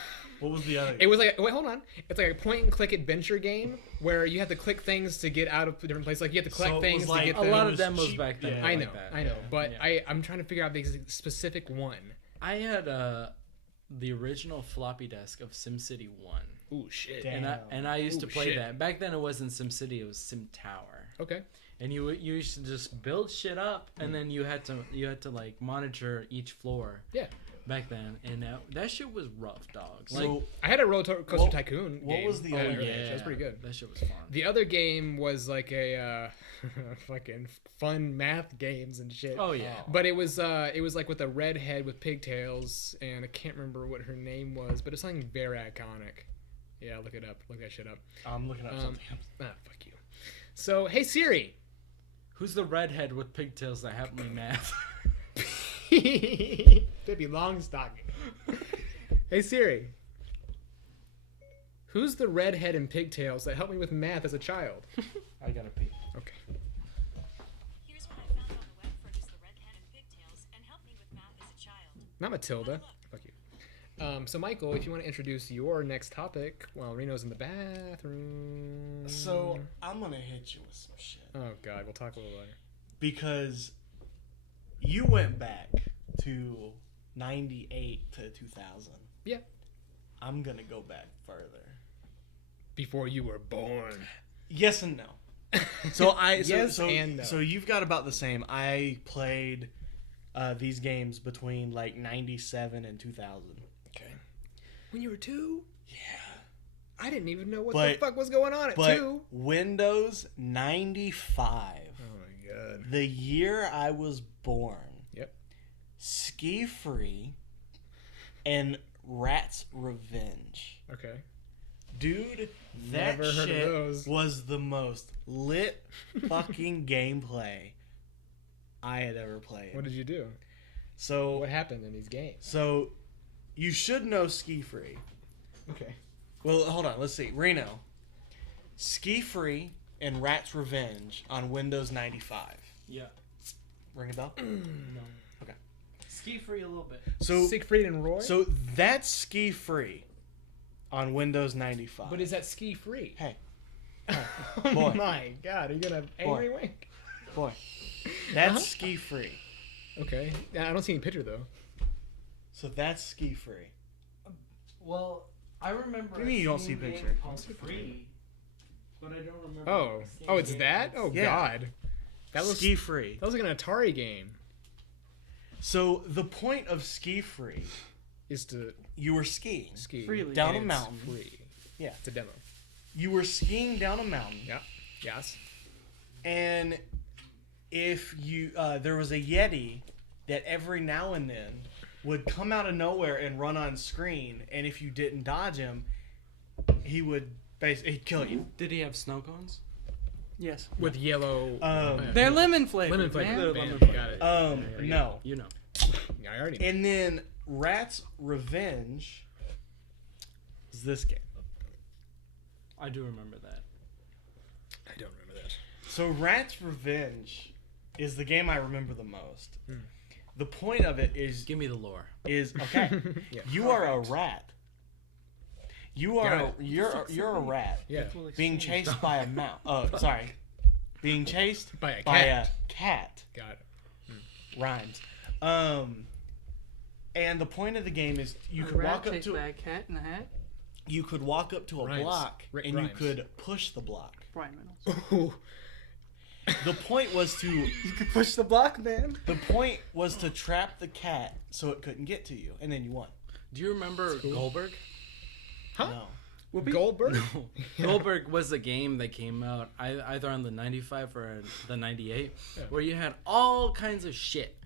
What was the other? It was like wait, hold on. It's like a point and click adventure game where you have to click things to get out of different places. Like you have to collect So it things was to like get A them. lot It of was demos cheap, back then. yeah. were I like know, that. I know, but Yeah. I'm trying to figure out the specific one. I had the original floppy disk of SimCity 1. Ooh shit. Damn. And I used to Ooh, play shit. that. Back then it wasn't SimCity, it was Sim Tower. Okay. And you used to just build shit up and then you had to like monitor each floor. Yeah. Back then, and that shit was rough, dog. Like, So I had a Roller Coaster What- Tycoon. what game was the on other early game? age. That was pretty good. That shit was fun. The other game was like a fucking fun math games and shit. Oh yeah. But it was like with a red head with pigtails, and I can't remember what her name was, but it's something very iconic. Yeah, look it up. Look that shit up. I'm looking up something. Fuck you. So, hey Siri. Who's the redhead with pigtails that helped me math? Pippi Longstocking. Hey Siri. Who's the redhead and pigtails that helped me with math as a child? I gotta pee. Okay. Here's what I found on the web for who's the redhead and pigtails and helped me with math as a child. Not Matilda. Fuck you. So Michael, if you want to introduce your next topic while Reno's in the bathroom. So I'm gonna hit you with some shit Oh god, we'll talk a little later. because you went back to 98 to 2000. Yeah. I'm gonna go back further. Before you were born. Yes and no. So Yes and no. So you've got about the same. I played these games between like 97 and 2000. Okay. When you were 2? Yeah. I didn't even know what But- the fuck was going on at But 2. Windows 95, Oh my god. the year I was born, Yep. Ski Free, and Rat's Revenge. Okay. Dude, that Never heard of shit those. was the most lit fucking gameplay I had ever played. What did you do? So, What happened in these games? so you should know Ski Free. Okay. Well, hold on. Let's see. Reno, Ski Free and Rat's Revenge on Windows 95. Yeah. Ring a bell? Ski free a little bit. So, Siegfried and Roy? so that's Ski Free on Windows 95. But is that ski free? Hey, Oh Boy. my god, are you gonna angry wink? boy, that's Uh-huh. Ski Free. Okay. I don't see any picture though. So that's Ski Free. Well, I remember. What do you mean you don't see a picture? Free, but I don't remember. Oh. Oh, it's that? Oh Yeah. god. That was Ski Free. that was like an Atari game. So the point of Ski Free, Is to you were skiing ski Freely. down a and it's mountain. Free. Yeah. It's a demo. You were skiing down a mountain, Yeah. Yes. and if you there was a Yeti that every now and then would come out of nowhere and run on screen, and if you didn't dodge him, he would basically he'd kill you. Did he have snow cones? Yes. With yellow. They're lemon flavored. lemon flavor. Man. Man, lemon got it. No. You know. Yeah, I already. And then Rat's Revenge is this game. I do remember that. I don't remember that. So Rat's Revenge is the game I remember the most. Hmm. The point of it is Give me the lore. okay. Yeah. You are a rat. You are Got it. you're a rat Yeah. being chased by a mouse. Oh, sorry. Being chased By a by cat. a cat. Got it. Rhymes. And the point of the game is you A could rat walk up chased to by a cat in a hat. you could walk up to a Rhymes. block Rick and Rhymes. you could push the block. Brian Reynolds. Ooh. The point was to You could push the block, man. trap the cat so it couldn't get to you, and then you won. Do you remember Goldberg? Huh? No. Goldberg? Goldberg was a game that came out either on the 95 or the 98, where you had all kinds of shit.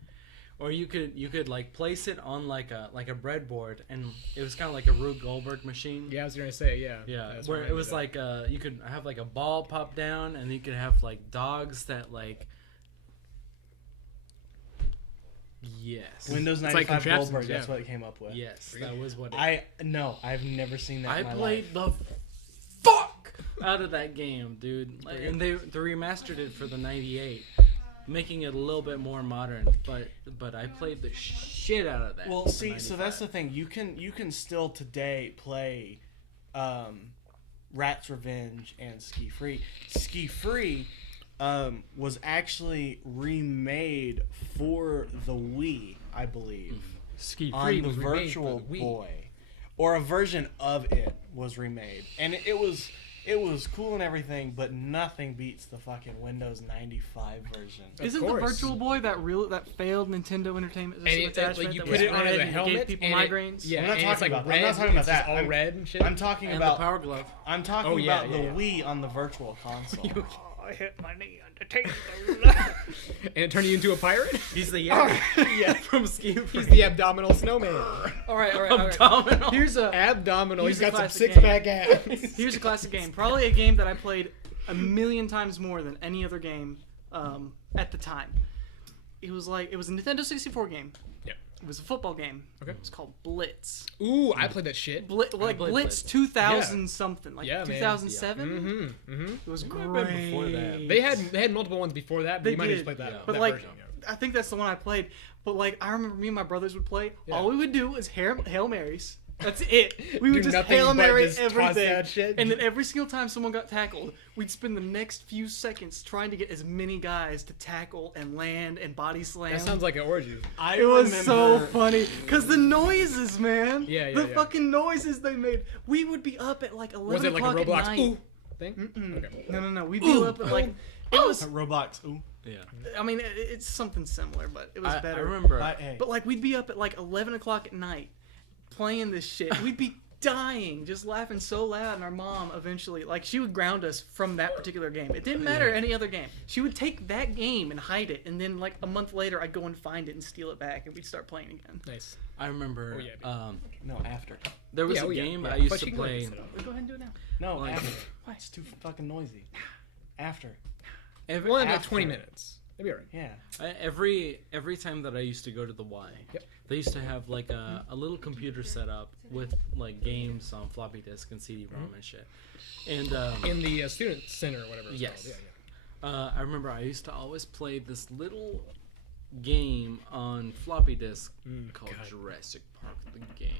Or you could like place it on like a breadboard, and it was kind of like a Rube Goldberg machine. Yeah, I was gonna say Yeah, That's where what it was like you could have like a ball pop down, and you could have like dogs that like. Yes. Windows It's like 95 contraptions, Goldberg. That's yeah. what it came up with. Yes, that was what. I've never seen that. I in my played life. the fuck out of that game, dude. Like, and they remastered it for the 98, making it a little bit more modern. But I played the shit out of that. Well, for see, so 95. that's the thing. You can still today play Rat's Revenge and Ski Free. Ski Free was actually remade for the Wii, I believe, Ski on Free the was remade for Virtual the Wii. Boy, or a version of it was remade, and it was cool and everything, but nothing beats the fucking Windows 95 version. Isn't course. the Virtual Boy that failed Nintendo Entertainment And System it, attachment like you that put was it on as red a and it helmet, gave people and it- migraines? yeah, I'm not and talking it's like about that. red. I'm not talking about it's just that. all I'm- red and shit. I'm talking and about the Power Glove. I'm talking Oh, yeah, about yeah, the yeah. Wii on the Virtual Console. I hit my knee on the table. And it turned you into a pirate. He's the Yeah. from Ski Free. He's the abdominal snowman. all right. Abdominal. Here's a Abdominal. Here's He's a got some classic six-pack abs. Here's a classic game. Probably a game that I played a million times more than any other game at the time. It was a Nintendo 64 game. Yep. It was a football game. Okay. It was called Blitz. Ooh, I played that shit. Blitz played Blitz Blitz. 2000 something, like Yeah, man. 2007. Mm-hmm. Mm-hmm. It was It might have been great. before that. They had multiple ones before that, but They you might have just did, played that. yeah. But that like, version, yeah. I think that's the one I played. But like, I remember me and my brothers would play. Yeah. All we would do was Hail Marys. That's it. We would Do just nothing Hail but Mary just toss everything. that shit. And then every single time someone got tackled, we'd spend the next few seconds trying to get as many guys to tackle and land and body slam. That sounds like an orgy. It was so funny. Because the noises, man. Yeah, The yeah. fucking noises they made. We would be up at like 11 Was it like a o'clock Roblox at night. ooh thing? Okay. No. We'd be up at like... It was... Roblox. Ooh. Yeah. I mean, it's something similar, but it was I better. remember. Hey. But like we'd be up at like 11 o'clock at night playing this shit. We'd be dying, just laughing so loud, and our mom eventually, like, she would ground us from that particular game. It didn't matter any other game. She would take that game and hide it, and then like a month later I'd go and find it and steal it back, and we'd start playing again. Nice. I remember. Oh, yeah, No, after. There was Yeah, a oh, yeah, game yeah. I used But to you can go ahead play. and set it up. Go ahead and do it now. No, Like- after. Why? It's too fucking noisy. After. We'll have like After. 20 minutes. It'll be alright. Yeah. Every time that I used to go to the Y, Yep. they used to have like a little computer set up with like games on floppy disk and CD-ROM and shit. And In the student center or whatever it's Yes. called. Yeah. I remember I used to always play this little game on floppy disk called God. Jurassic Park the game.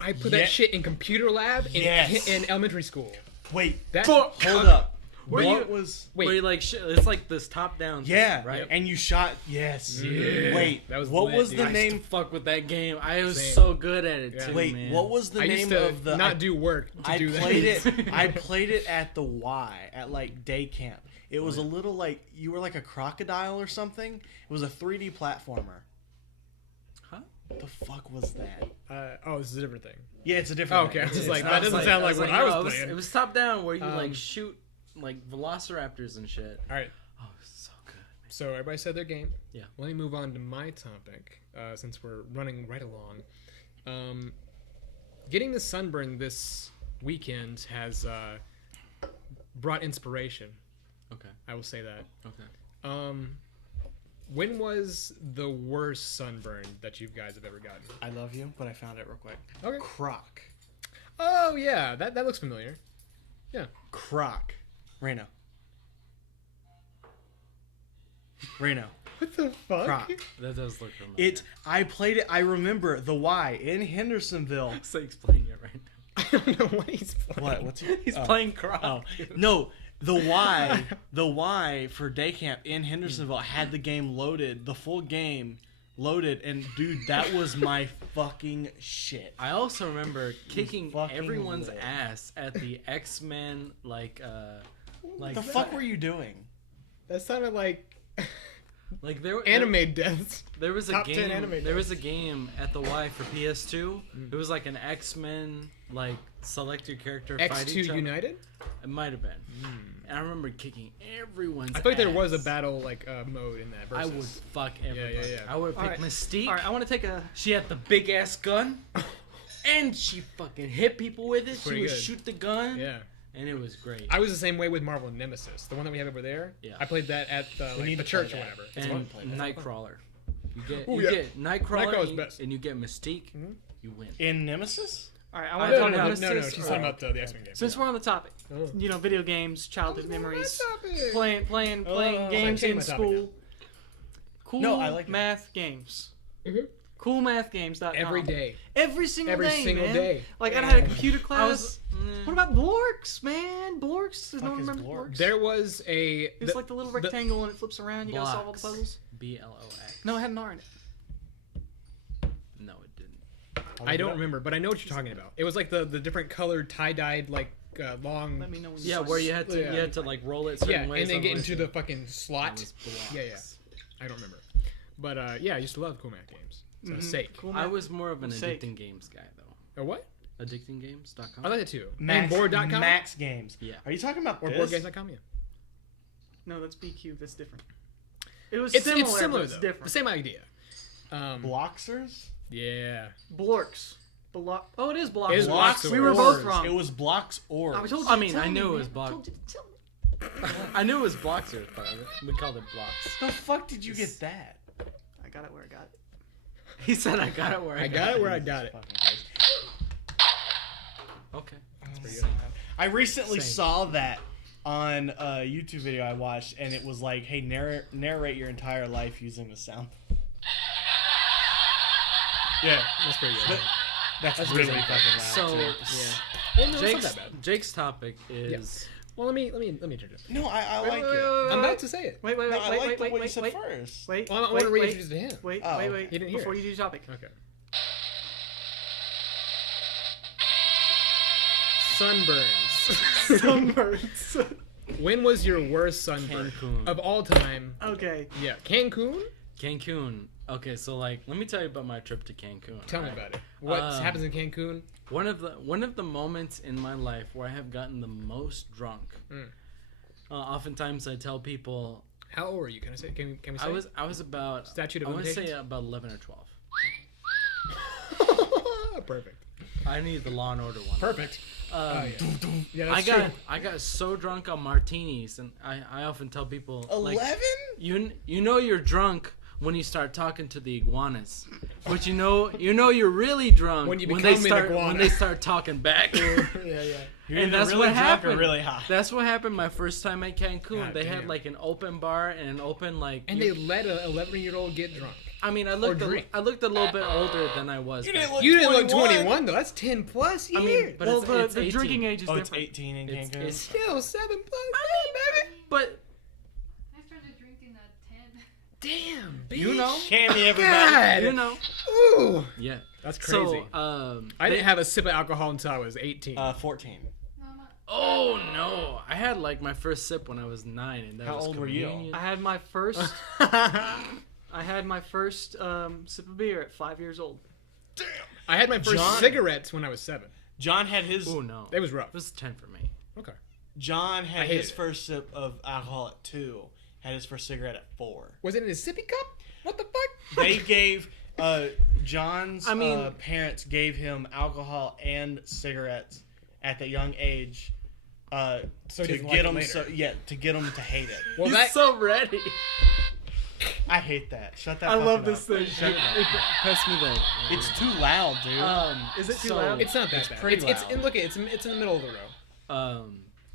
I put Yeah. that shit in computer lab Yes. in elementary school. Wait. That Hold up. Where What you- was? Wait. Where you like it's like this top-down. Yeah. thing, right. And you shot. Yes. Yeah. Wait. That was what lit, was dude. the I I used name? to fuck with that game. I was Same. so good at it Yeah. too. Wait. man. What was the I name used to of the? not do work to I do that. played it. I played it at the Y at like day camp. It was a little like you were like a crocodile or something. It was a 3D platformer. Huh? What the fuck was that? Oh, this is a different thing. Yeah, it's a different. Oh, okay. thing. I was It's like, not that doesn't sound like what I was no, playing. It was top down where you Um, like shoot like velociraptors and shit. All right. Oh, so good. So everybody said their game. Yeah. Let me move on to my topic, since we're running right along. Getting the sunburn this weekend has brought inspiration. Okay. I will say that. Okay. When was the worst sunburn that you guys have ever gotten? I love you, but I found it real quick. Okay. Croc. Oh yeah, that looks familiar. Croc. Reno. Reno. What the fuck? Croc. That does look familiar. It. I played it. I remember the Y in Hendersonville. So explaining it right now. I don't know what he's playing. What? What's it? He's Oh. playing Croc. Oh no, the Y for day camp in Hendersonville had the game loaded, the full game loaded, and dude, that was my fucking shit. I also remember kicking fucking everyone's lit. ass at the X-Men like The fuck were you doing? That sounded like Like there anime deaths. There was a Top 10 game. anime There was a deaths. game at the Y for PS2. It was like an X-Men, like select your character, fight X2 each other. United? It might have been. And I remember kicking everyone's. I feel like there was a ass. battle like mode in that. Versus. I would fuck everybody. yeah. I would pick Alright. Mystique. All right, I want to take a. She had the big ass gun, and she fucking hit people with it. She Pretty would good. shoot the gun, Yeah. and it was great. I was the same way with Marvel Nemesis, the one that we have over there. Yeah. I played that at need the to play church or that. whatever. And play that. Nightcrawler. You get Ooh, you yeah. get Nightcrawler, Nightcrawler's and you, best. and you get Mystique. You win. In Nemesis? All right, I I want to don't talk know. about No, Nemesis, she's or- talking about the X-Men game. Since we're on the topic, Oh. you know, video games, childhood memories, playing Oh, games changing in my topic school. Cool No, I like it. math games. Mhm. Coolmathgames.com. Every day. Every single Every day, single man. day. Like I had a computer I class. was. What about Blorks, man? Blorks? Does no one Fuck is remember Blorks? Blorks? There was a. It's like the little rectangle and it flips around. You gotta solve all the Blocks. puzzles. BLOX. No, it had an R in it. No, it didn't. I don't remember, but I know what you're talking about. It was like the different colored tie-dyed like long. Let me know when Yeah, you where you had to Yeah. you had to like roll it certain Yeah, ways. and then get otherwise into it- the fucking that slot. was blocks. Yeah. I don't remember, but yeah, I used to love cool math games. So Mhm. sake. Cool I math. was more of an Sake. addicting games guy though. Or what? Addictinggames.com. I like that too. Max, Board.com Max Games. Yeah. Are you talking about or this? boardgames.com. Yeah. No, that's BQ. That's different. It was It's similar, it's similar but it's though. different. The same idea. Bloxers? Yeah. Blorks. Oh, it is Blocks. It is Blocks We were both Ors. wrong. It was Blocks or. I told you I to mean, tell I me, knew it man. was I Block- told you to tell me. I knew it was Bloxers, but we called it blocks. The fuck did you get that? I got it where I got it. He said I got it where I got it where I got it. Fucking Christ. Okay. I recently Same. saw that on a YouTube video I watched, and it was like, "Hey, narrate your entire life using the sound." Yeah, That's pretty good. that's That's really really fucking loud. So too. Yeah. Well, no, it's Jake's not that bad. Jake's topic is Well, let me introduce it. No, I Wait, like wait, it. wait, I'm wait, about to say it. Wait, wait, No, wait, I wait, like wait, the wait, way you wait, said wait, first. wait, Well, I want wait, to wait, reintroduce it to him. wait, Oh. wait, wait. He didn't hear Before it. you do your topic. Okay. Sunburns. Sunburns. When was your worst sunburn Cancun. of all time? Okay. Yeah, Cancun. Cancun. Okay, so like, let me tell you about my trip to Cancun. Tell me alright? about it. What Um, happens in Cancun? One of the moments in my life where I have gotten the most drunk. Mm. Oftentimes I tell people How old were you? Can I say? Can we say? I was about Statute of I want to say limitations? about 11 or 12. Perfect. I need the Law and Order one. Perfect. Um, Yeah, I that's got true. I got so drunk on martinis, and I often tell people like, 11? you know you're drunk when you start talking to the iguanas, but you know you're really drunk When you they become an start iguana. when they start talking back. yeah. You're And either that's really what drunk or happened. really high. That's what happened my first time at Cancun. God They damn. had like an open bar and an open like. And they let an 11-year-old get drunk. I mean, I looked a little bit older than I was. You back didn't look You didn't look 21. 21 though. That's 10 plus years. I mean, but Well, it's the 18. drinking age is Oh, it's different. 18 in It's- Cancun. it's- still 7 plus. Yeah, baby. But I started drinking at 10. Damn, bitch. you know, Candy, everybody. God. you know, Ooh. yeah. That's crazy. So, I didn't have a sip of alcohol until I was 18. 14. No, I'm not. Oh no! I had like my first sip when I was 9, and that How was old were you? communion. I had my first. I had my first sip of beer at 5 years old. I had my first John- cigarettes when I was 7. John had his Oh no! It was rough. It was 10 for me. Okay. John I had hated his it. first sip of alcohol at 2. Had his first cigarette at 4. Was it in a sippy cup? What the fuck? They gave John's I mean- parents gave him alcohol and cigarettes at that young age So he to doesn't get like it him later. to get him to hate it. Well, He's that so ready. I hate that. Shut that. I love fucking this up. thing. Shut it up. Pass me that. It's too loud, dude. Is it too so, loud? it's not that bad. pretty It's loud. and look, it's in the middle of the row.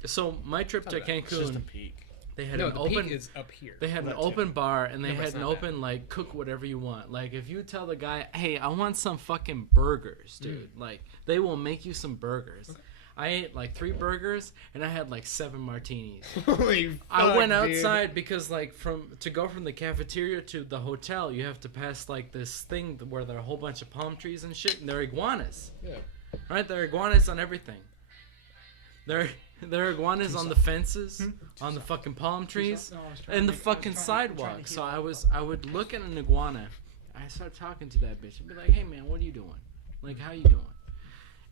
So my trip to Not bad. It's just a Cancun, peak. they had No, an the open. peak is up here. They had an That too. open bar and they No, but had it's an not open like cook whatever you want. Like if you tell the guy, "Hey, I want some fucking burgers, dude." Like they will make you some burgers. I ate like 3 burgers and I had like 7 martinis. Holy I fuck, went dude. outside because like to go from the cafeteria to the hotel, you have to pass like this thing where there are a whole bunch of palm trees and shit, and they're iguanas. Yeah. Right? They're iguanas on everything. They're There are iguanas on the fences, on the fucking palm trees, No, I was trying and to the make- I was fucking trying to sidewalk. heal So it. I would look at an iguana. I start talking to that bitch and be like, "Hey man, what are you doing? Like, how you doing?"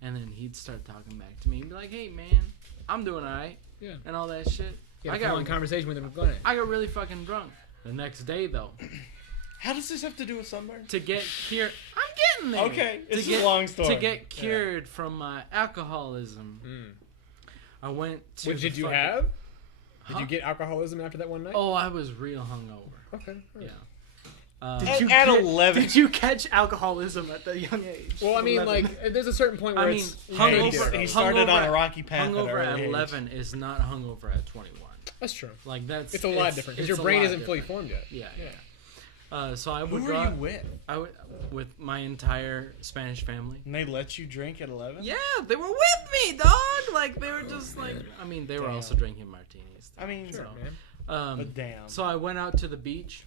And then he'd start talking back to me and be like, "Hey man, I'm doing alright," Yeah. and all that shit. Yeah, I full on got conversation with him. Going. I got really fucking drunk. The next day though, How does this have to do with sunburn? to get cured, I'm getting there. Okay, it's to a get, long story. To get cured from my alcoholism, I went to. What the did you fucking- have? Did Huh? you get alcoholism after that one night? Oh, I was real hungover. Okay. Yeah. Did you At get- 11. Did you catch alcoholism at that young age? Well, I mean, 11. like, there's a certain point where I mean, it's hungover. He started hungover on a at- rocky path. at Hungover early at age. 11 is not hungover at 21. That's true. Like that's It's a lot different because it's your a brain lot isn't fully different. formed yet. Yeah, Yeah. yeah. So I would Who were draw. you with? I would with my entire Spanish family. And they let you drink at 11? Yeah, they were with me, dog. Like they were just like. I mean, they were Damn. also drinking martinis. I mean, Sure, So, man. but damn. So I went out to the beach,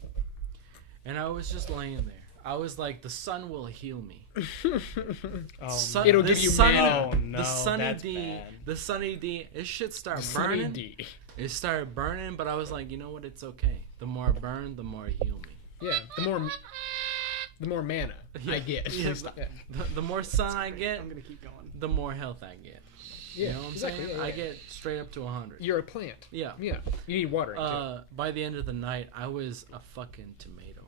and I was just laying there. I was like, the sun will heal me. Oh, Sun- It'll the give you sunny, mana. Oh, no, the sunny that's D, bad. the sunny D. It should start Sunny burning. D. It started burning, but I was like, you know what? It's okay. The more I burn, the more I heal me. Yeah. The more mana I get. Yeah, Yeah. the more sun I get, I'm gonna keep going. the more health I get. Yeah, You know what I'm exactly. saying? Yeah, I yeah. get straight up to 100. You're a plant. Yeah. Yeah. You need watering By the end of the night, I was a fucking tomato.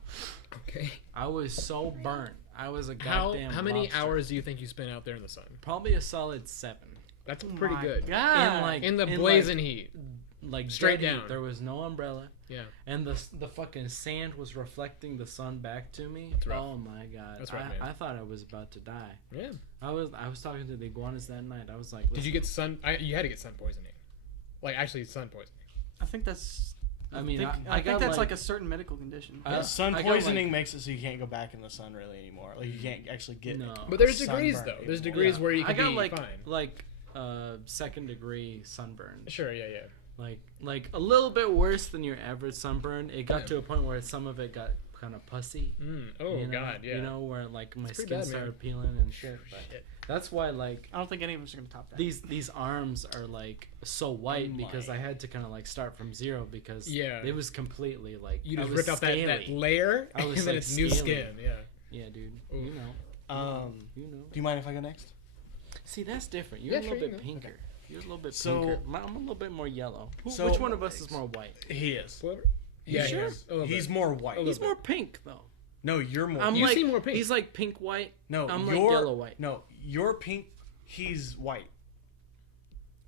too. Okay. I was so burnt. I was a How goddamn many lobster. hours do you think you spent out there in the sun? Probably a solid 7. That's pretty My good. God. In like In the in blazing heat. like straight dead heat. down. There was no umbrella, Yeah. and the fucking sand was reflecting the sun back to me. rough. Oh my god! That's rough, man. I thought I was about to die. Yeah. I was talking to the iguanas that night. I was like, Did you "Listen, get sun? You had to get sun poisoning. Like actually sun poisoning. I think that's. I mean, I I think got that's like a certain medical condition. Sun I got, poisoning like- makes it so you can't go back in the sun really anymore. Like you can't actually get. No. But there's degrees sunburn though. There's anymore. degrees where you I can got be like fine. second degree sunburn. Sure. Yeah. Yeah. Like a little bit worse than your average sunburn. It got Yeah. to a point where some of it got kind of pussy. Oh you know? God. Yeah. You know where like my It's pretty skin bad, man. started peeling and shit. But that's why like I don't think any of us are gonna top that. these arms are like so white Oh because my. I had to kind of like start from zero because Yeah. it was completely like You I just was ripped off that scaly. layer, I and was, then like, it's new scaly. skin. Yeah. Yeah, dude. Oof. You know. Do You know. you mind if I go next? See, that's different. You're Yeah, a little sure, bit you go. pinker. You're a little bit So- pinker. I'm a little bit more yellow. So- Which one of us is more white? He is. Whatever. He's, Yeah. sure? He's, a little he's bit. more white. A little He's bit. more pink though. No, you're more. I'm You like seem more pink. He's like pink white. no, I'm like you're yellow white. No, you're pink. He's white.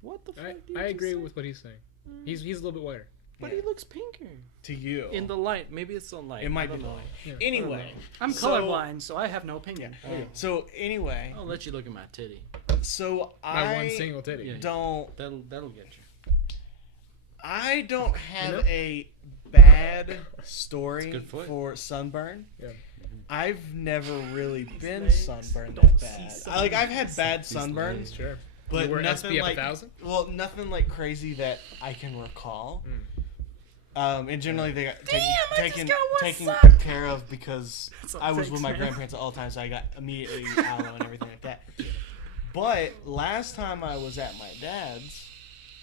What the fuck? I did you agree just say? with what he's saying. He's a little bit whiter. But Yeah. he looks pinker To you. in the light. Maybe it's the light. It might I be don't the know. light. Yeah. Anyway, I'm so- colorblind, so I have no opinion. So anyway, I'll let you look at my titty. so My I one single titty. Yeah. don't. That'll get you. I don't have know? a bad story good foot. for sunburn. Yeah. I've never really been legs sunburned don't that see bad. sun. Like I've had bad sunburns, Sure. but You wear nothing SPF like 1000? well, nothing like crazy that I can recall. And generally they got taken care of because all I it was takes, with my man. grandparents at all times, so I got immediately aloe and everything like that. But last time I was at my dad's,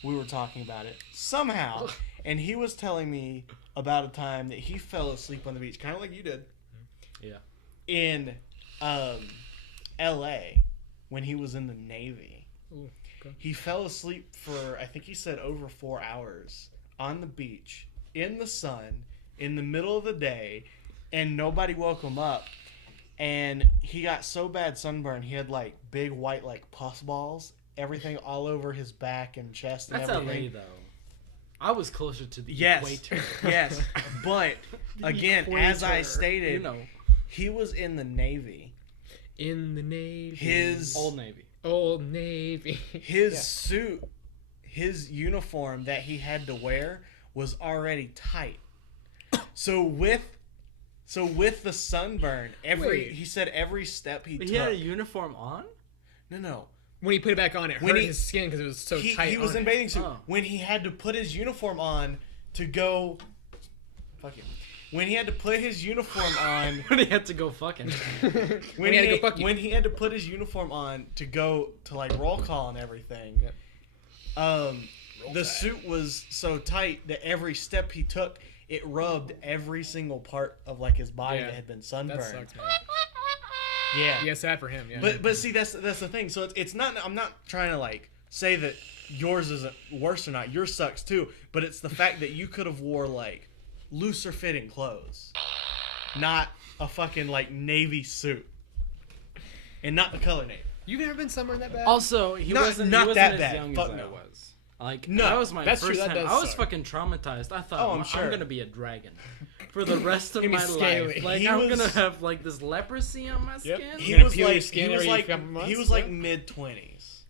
we were talking about it somehow, and he was telling me about a time that he fell asleep on the beach, kind of like you did. Yeah. In L.A. when he was in the Navy. Ooh, okay. He fell asleep for, I think he said, over 4 hours on the beach in the sun in the middle of the day, and nobody woke him up. And he got so bad sunburn, he had like big white like pus balls, everything all over his back and chest and That's everything. LA though. I was closer to the Yes, equator. yes. But again, as I equator, stated, You know, he was in the Navy. In the Navy. His Old Navy. Old Navy. his suit, his uniform that he had to wear was already tight. So with the sunburn, Wait. he said every step he took. He had a uniform on? No. When he put it back on, it When hurt he- his skin because it was so tight. He was on in it. bathing suit. Oh. When he had to put his uniform on to go, fuck you. When he had to put his uniform on, When he had to go fucking. when he had to go fuck you. when he had to put his uniform on to go to like roll call and everything, Yep. The suit was so tight that every step he took, it rubbed every single part of like his body Yeah. that had been sunburned. That sucks, man. Yeah. Yeah, sad for him. Yeah. But see, that's the thing. So it's not. I'm not trying to like say that yours isn't worse or not. Yours sucks too. But it's the fact that you could have wore like looser fitting clothes, not a fucking like navy suit, and not the color navy. You've never been sunburned that bad? Also, he Not wasn't that as bad. young Fuck as no. I was. Like, No, that was my that's first true, that time. does I was suck. fucking traumatized. I thought, Oh, I'm I'm sure. gonna be a dragon for the rest of Gonna be my scaly. life. Like, He I'm was- gonna have like this leprosy on my skin. You're He gonna was peel your like skin he was every like couple months? he was like Yeah. mid-20s.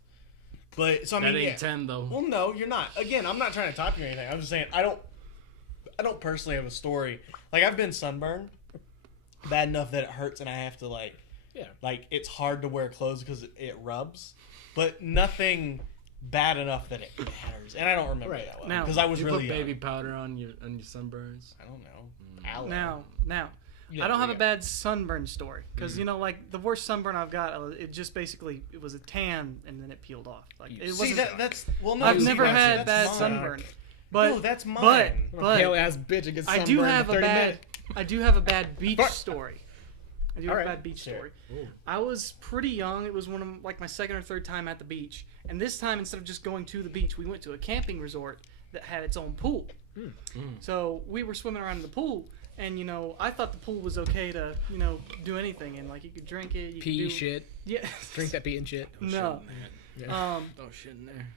But so I That mean, ain't yeah. 10 though. Well, no, you're not. Again, I'm not trying to top you or anything. I'm just saying I don't personally have a story. Like I've been sunburned bad enough that it hurts and I have to like Yeah. like it's hard to wear clothes because it rubs, but nothing bad enough that it matters. And I don't remember Right. that well Now, because I was You really put young. baby powder on your sunburns. I don't know. Aloe. Now, Yeah, I don't have yeah. a bad sunburn story because you know, like the worst sunburn I've got, it just basically it was a tan and then it peeled off. Like it See wasn't. that's well no. I've see, never that's- had that's bad mine. sunburn, but No, that's but mine. I'm a pale but ass bitch and gets I sunburned do in have a 30 bad minutes. I do have a bad beach Fuck. story. I do All have a right. bad beach Sure. story. I was pretty young. It was one of like my second or third time at the beach, and this time instead of just going to the beach, we went to a camping resort that had its own pool. So we were swimming around in the pool, and you know, I thought the pool was okay to do anything, and like you could drink it, you Pee could do, shit. yeah, Drink that pee and shit. No, Yeah. Oh shit in there.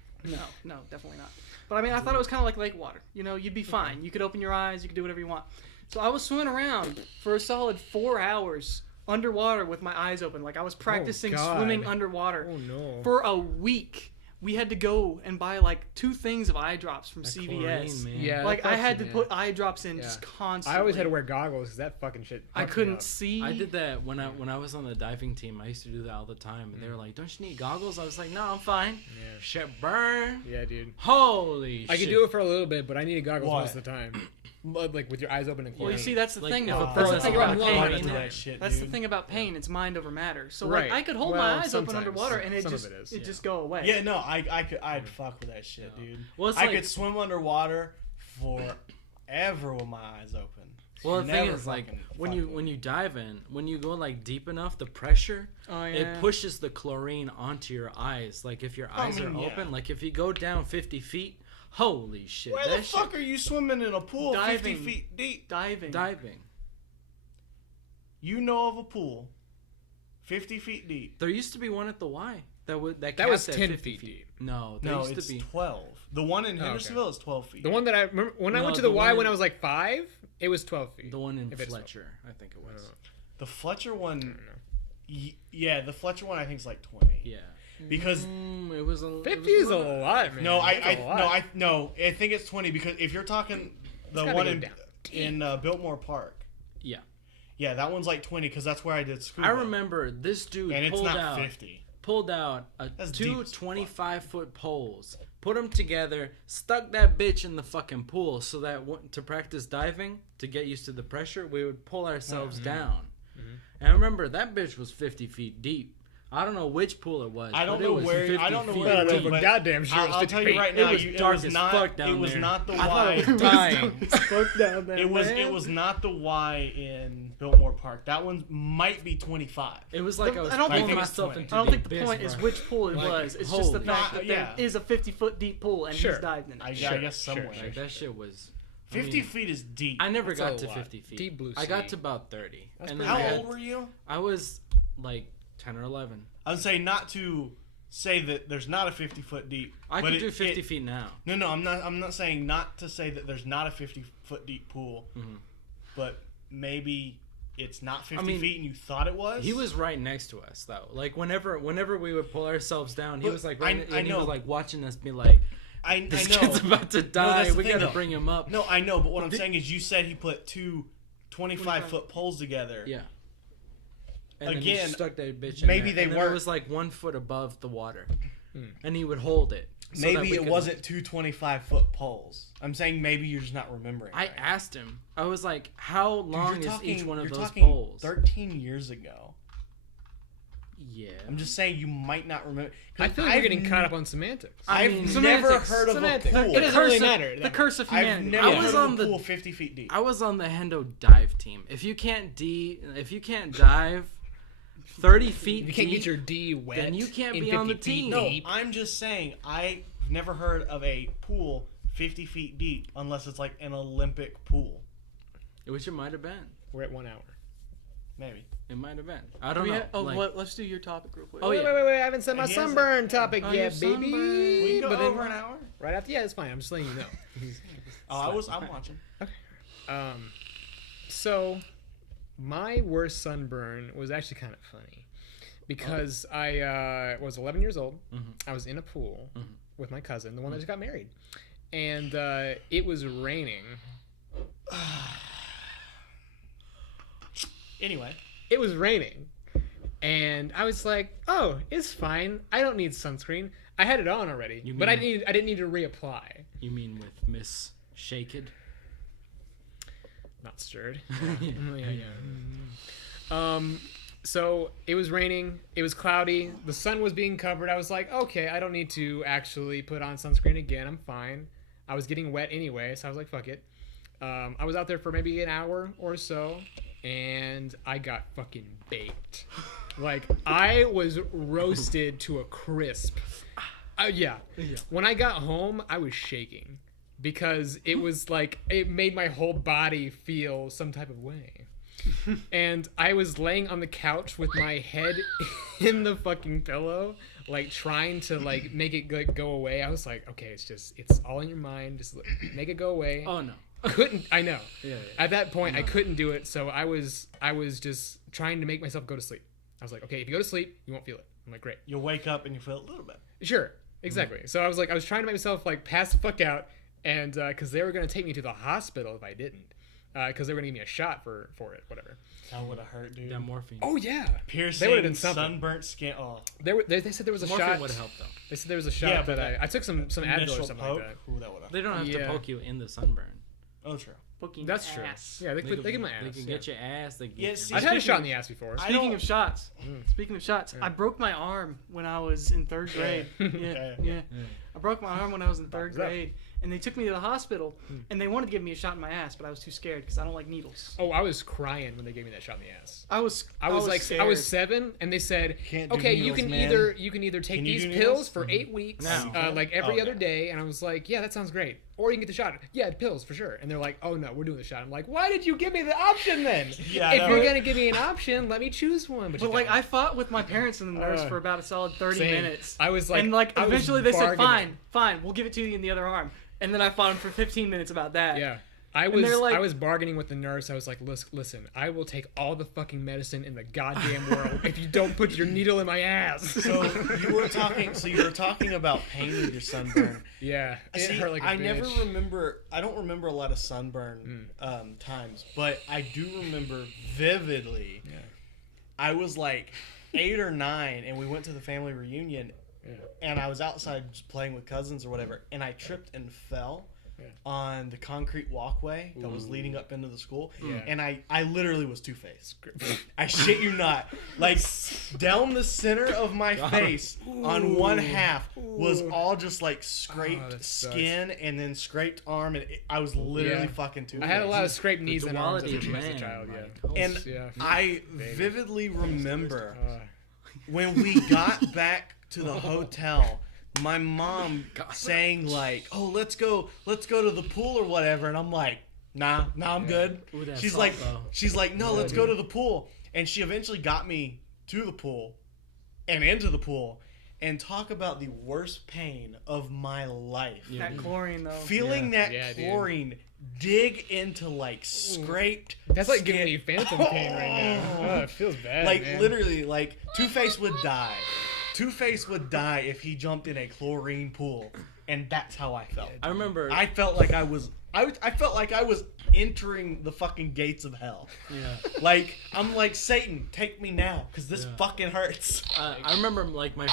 no, definitely not. But I mean, I thought it was kind of like lake water. You know, you'd be fine. You could open your eyes. You could do whatever you want. So I was swimming around for a solid 4 hours underwater with my eyes open. Like I was practicing God. swimming underwater Oh no. for a week. We had to go and buy like 2 things of eye drops from CVS. Chlorine, man. Yeah. Like I that had to fucking- put eye drops in Yeah. just constantly. I always had to wear goggles because that fucking shit. I fucked me couldn't up. see. I did that when I was on the diving team. I used to do that all the time, and they were like, "Don't you need goggles?" I was like, "No, I'm fine." Yeah. Shit burn. Yeah, dude. Holy shit. I could do it for a little bit, but I needed goggles Why? most of the time. But, like with your eyes open and Well, closed. you see, that's the Like, thing. if Though. a That's the person thing got about a pain. line into in that there. shit, That's the dude. thing about pain. It's mind over matter. So Right. like I could hold Well, my eyes open sometimes. underwater and it Some of just it is. it just go away. Yeah, no, I'd fuck with that shit, dude. Well, it's I like- could swim underwater forever with my eyes open. Well, the thing Never is, like, fucking when fuck you with when it. you dive in, when you go like deep enough, the pressure Oh yeah. it pushes the chlorine onto your eyes. Like if your eyes mean, are yeah. open, like if you go down 50 feet, holy shit! Where that the fuck are you swimming in a pool 50 Diving. feet deep? diving. diving. You know of a pool 50 feet deep? There used to be one at the Y that That was capped at 10 50 feet deep. No, there No, used it's to be. 12. The one in Oh, okay. Hendersonville is 12 feet. The one that I remember when I No, went to the the Y one when in- I was like 5, it was 12 feet. The one in If it's Fletcher, I think it was. The Fletcher one, yeah, the Fletcher one I think is like 20. Yeah. Because It was a. 50 is a lot, man. no, That's a lot. I think it's 20 because if you're talking the gotta one go in down Biltmore Park, Yeah. yeah, that one's like 20 because that's where I did scuba. I remember this dude and it's pulled not out 50. pulled out That's two deep as fuck. 25-foot poles, put them together, stuck that bitch in the fucking pool so that to practice diving, to get used to the pressure, we would pull ourselves down. And I remember that bitch was 50 feet deep. I don't know which pool it was. I don't but know it was where. 50 I don't know feet where. I It don't was, know, but but goddamn sure I'll it's tell 50 you right feet. now. It was dark as not, fuck down It was there. not the I thought it Y. was dying. Fuck down there, It was. man. It was not the Y in Biltmore Park. That one might be 25. It was like I was I don't pulling think it's myself 20. into I don't the think the abyss, point is bro. which pool it Like, was. It's just the holy- fact that Yeah. there is a 50-foot deep pool and Sure. he's dived in it. I Sure, guess sure, somewhere. sure. Like, that shit was. 50 feet is deep. I never That's got a to lot. 50 feet. Deep blue I got sea. to about 30. That's and pretty then How I had- old were you? I was like 10 or 11. I would say not to say that there's not a 50-foot deep. I but could do 50 feet now. No, I'm not. I'm not saying not to say that there's not a 50-foot deep pool, but maybe it's not 50 mean, feet and you thought it was. He was right next to us though. Like whenever we would pull ourselves down, he But was like I right, and he know. was like watching us be like, I "This know. kid's about to die. that's the We thing, gotta though. bring him up." No, I know, but what I'm saying is you said he put two 25-foot poles together. Yeah. And then he Again, stuck that bitch in maybe there. they and then weren't- It was like 1 foot above the water, and he would hold it. so that Maybe we it could- wasn't two 25-foot poles. I'm saying maybe you're just not remembering. I right. asked him. I was like, "How long Dude, is each one of you're those talking poles?" 13 years ago. Yeah. I'm just saying you might not remember. I feel like you're getting caught up on semantics. I've mean, never semantics, heard of semantics. a pool. It doesn't really matter. The curse of I've humanity. never I heard was of on a the- pool 50 feet deep. I was on the Hendo dive team. If you can't dive 30 feet You can't deep, get your D wet. then you can't in be on the 50 feet team. No, deep. I'm just saying I've never heard of a pool 50 feet deep unless it's like an Olympic pool. which it might have been. We're at 1 hour. Maybe. It might have been. I don't know. Yeah, oh, like, let's do your topic real quick. Oh, yeah. Wait. I haven't said my He hasn't- sunburn topic Oh, yet, your baby. sunburn. We can go But then- over an hour. Right after, yeah, it's fine. I'm just letting you know. I'm watching. So my worst sunburn was actually kind of funny because I was 11 years old. I was in a pool with my cousin, the one that just got married, and it was raining. Anyway, It was raining, and I was like, "Oh, it's fine. I don't need sunscreen. I had it on already, You but I mean- didn't need to reapply." You mean with Miss Shaked? Not stirred. So it was raining. It was cloudy. The sun was being covered. I was like, okay, I don't need to actually put on sunscreen again. I'm fine. I was getting wet anyway, so I was like, fuck it. I was out there for maybe an hour or so, and I got fucking baked. Like, I was roasted to a crisp. Yeah. When I got home, I was shaking because it was like, it made my whole body feel some type of way. And I was laying on the couch with my head in the fucking pillow, like trying to like make it like go away. I was like, okay, it's all in your mind. Just make it go away. Oh no. Couldn't. I know. Yeah. At that point, I couldn't do it. So I was just trying to make myself go to sleep. I was like, okay, if you go to sleep, you won't feel it. I'm like, great. you'll wake up and you feel a little bit. Sure. Exactly. So I was trying to make myself like pass the fuck out, and because they were gonna take me to the hospital if I didn't, because they were gonna give me a shot for it, whatever. That would have hurt, dude. That morphine. Oh yeah. Piercing, They would've done something. sunburnt skin. Oh, They said there was a morphine shot. would help though. They said there was a shot Yeah, that but I took some Advil or initial something poke. like that. Ooh, that would have. They don't have Yeah. to poke you in the sunburn. Oh, true. Poking That's true. ass. Yeah, they get my ass. They can yeah. get your ass. They can Yeah, get see, I've had a Speaking shot of- in the ass before. Speaking of shots, Mm. I broke my arm when I was in third grade. Yeah. I broke my arm when I was in third Bottoms up. grade, and they took me to the hospital, and they wanted to give me a shot in my ass, but I was too scared because I don't like needles. Oh, I was crying when they gave me that shot in the ass. I was I was scared. 7, and they said, Can't do "Okay, needles, you can man. either take Can you these do pills needles? for 8 weeks, No. like every Oh, other no. day." And I was like, "Yeah, that sounds great." Or you can get the shot. Yeah, pills for sure. And they're like, "Oh no, we're doing the shot." I'm like, "Why did you give me the option then? Yeah, if I you're know. gonna give me an option, let me choose one." But But you like, don't. I fought with my parents and the nurse Uh, for about a solid 30 Same. minutes. I was like, and like I was eventually they said, bargaining. fine, we'll give it to you in the other arm. And then I fought him for 15 minutes about that. Yeah. I they're like- was bargaining with the nurse. I was like, listen, I will take all the fucking medicine in the goddamn world if you don't put your needle in my ass. So you were talking about pain with your sunburn. Yeah, it See, hurt like a I bitch. never remember. I don't remember a lot of sunburn times, but I do remember vividly. Yeah. I was like 8 or 9, and we went to the family reunion, and I was outside just playing with cousins or whatever, and I tripped and fell on the concrete walkway that was leading up into the school, Yeah. and I literally was Two-Face. I shit you not. Like, down the center of my face on one half was all just like scraped that sucks. skin and then scraped arm, and I was literally Yeah. fucking Two-Face. I had a lot of scraped knees The and arms as duality a, of as a man. child. Yeah. like, holy And Yeah. I Baby. vividly remember Uh, when we got back to the hotel, my mom saying like, "Oh, let's go to the pool or whatever," and I'm like, "Nah, I'm good." Ooh, that She's salt, like, though. "No, let's go to the pool," and she eventually got me to the pool and into the pool, and talk about the worst pain of my life. That chlorine, though. Feeling Yeah, that dude. chlorine dig into like scraped. That's like skin. giving me phantom pain right now. Oh, it feels bad. Like man. literally, like Two-Face would die. Two-Face would die if he jumped in a chlorine pool, and that's how I felt. I remember. I felt like I I felt like I was entering the fucking gates of hell. Yeah. Like, I'm like, Satan, take me now, because this Yeah. fucking hurts. I remember like my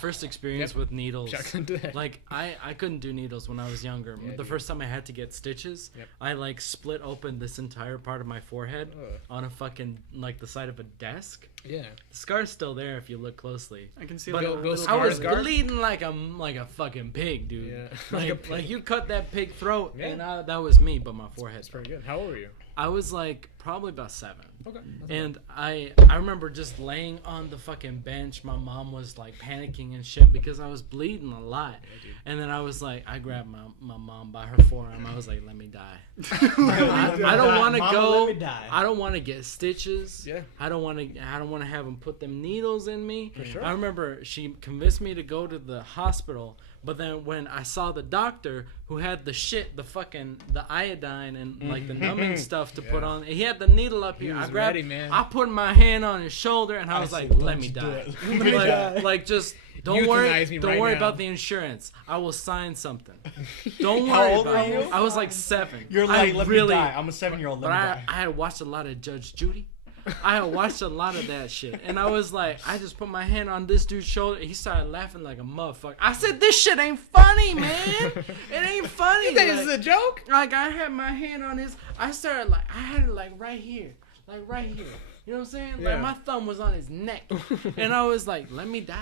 first experience Yep. with needles. Shotgun to the head. Like I couldn't do needles when I was younger. Yeah, The dude. first time I had to get stitches, Yep. I like split open this entire part of my forehead Ugh. on a fucking like the side of a desk. Yeah. The scar's still there if you look closely. I can see But like a Bill little I was Scar? bleeding like a fucking pig, dude. Yeah. Like, Like a pig. like you cut that pig throat, Yeah. and that was me, but my forehead. That's pretty good. How old were you? I was like probably about 7. Okay. And I remember just laying on the fucking bench. My mom was like panicking and shit because I was bleeding a lot. And then I was like, I grabbed my mom by her forearm. I was like, let me die. I don't want to Mama, go. let me die. I don't want to get stitches. Yeah. I don't want to have them put them needles in me. For sure. I remember she convinced me to go to the hospital. But then when I saw the doctor who had the iodine and like the numbing stuff to put Yeah. on, he had the needle up here. was I grabbed, ready, man. I put my hand on his shoulder and I was like, said, "Let "Don't me you do die." it. Let me die. Like just don't worry, Euthanize me don't right worry now. about the insurance. I will sign something. Don't How worry old about were it. you? I was like 7. You're I like, let really, me die. I'm a 7-year-old. Let but me I die. had watched a lot of Judge Judy. I had watched a lot of that shit, and I was like, I just put my hand on this dude's shoulder. He started laughing like a motherfucker. I said, "This shit ain't funny, man. It ain't funny." You think Like- this is a joke? like I had my hand on his. I started like I had it like right here, like right here. You know what I'm saying? Yeah. Like my thumb was on his neck, and I was like, "Let me die.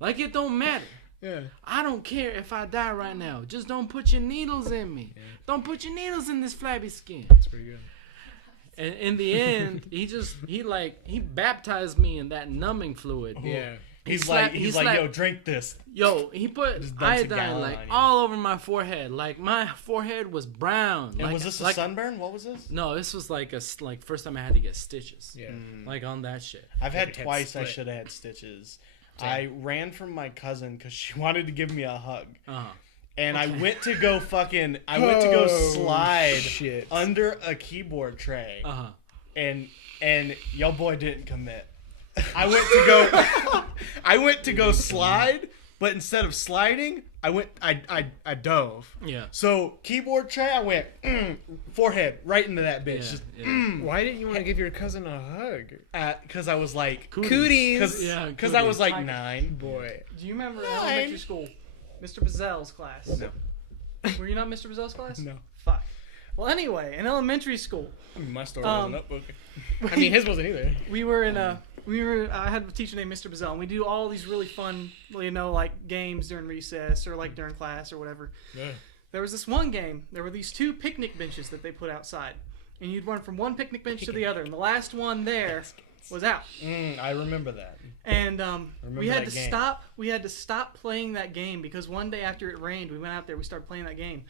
Like it don't matter. Yeah. I don't care if I die right now. Just don't put your needles in me. Don't put your needles in this flabby skin." That's pretty good. And in the end, he baptized me in that numbing fluid. Yeah. He's slapped- like, he he's like, slapped- yo, drink this. Yo, he put Just dumps a iodine gallon like on you. all over my forehead. Like my forehead was brown. And like, was this a like, sunburn? What was this? No, this was like first time I had to get stitches. Yeah. Like on that shit. I've had your head twice I split. should have had stitches. I ran from my cousin because she wanted to give me a hug. Uh-huh. And I went to go slide shit. under a keyboard tray. Uh-huh. And your boy didn't commit. I went to go slide, but instead of sliding, I dove. Yeah. So keyboard tray, I went forehead right into that bitch. Yeah, Just yeah. Why didn't you want to give your cousin a hug? because I was like, Cooties. Yeah, because I was cooties. like 9. Boy. Do you remember in Nine. elementary school, Mr. Bazel's class? No. Were you not Mr. Bazel's class? No. Fuck. Well, anyway, in elementary school, My story Um, wasn't up. Okay. I mean, his wasn't either. I had a teacher named Mr. Bazel, and we do all these really fun, like games during recess or like during class or whatever. Yeah. There was this one game. There were these 2 picnic benches that they put outside, and you'd run from one picnic bench to the other, and the last one there was out. I remember that. And Remember we had that to game. stop. We had to stop playing that game because one day after it rained, we went out there. We started playing that game.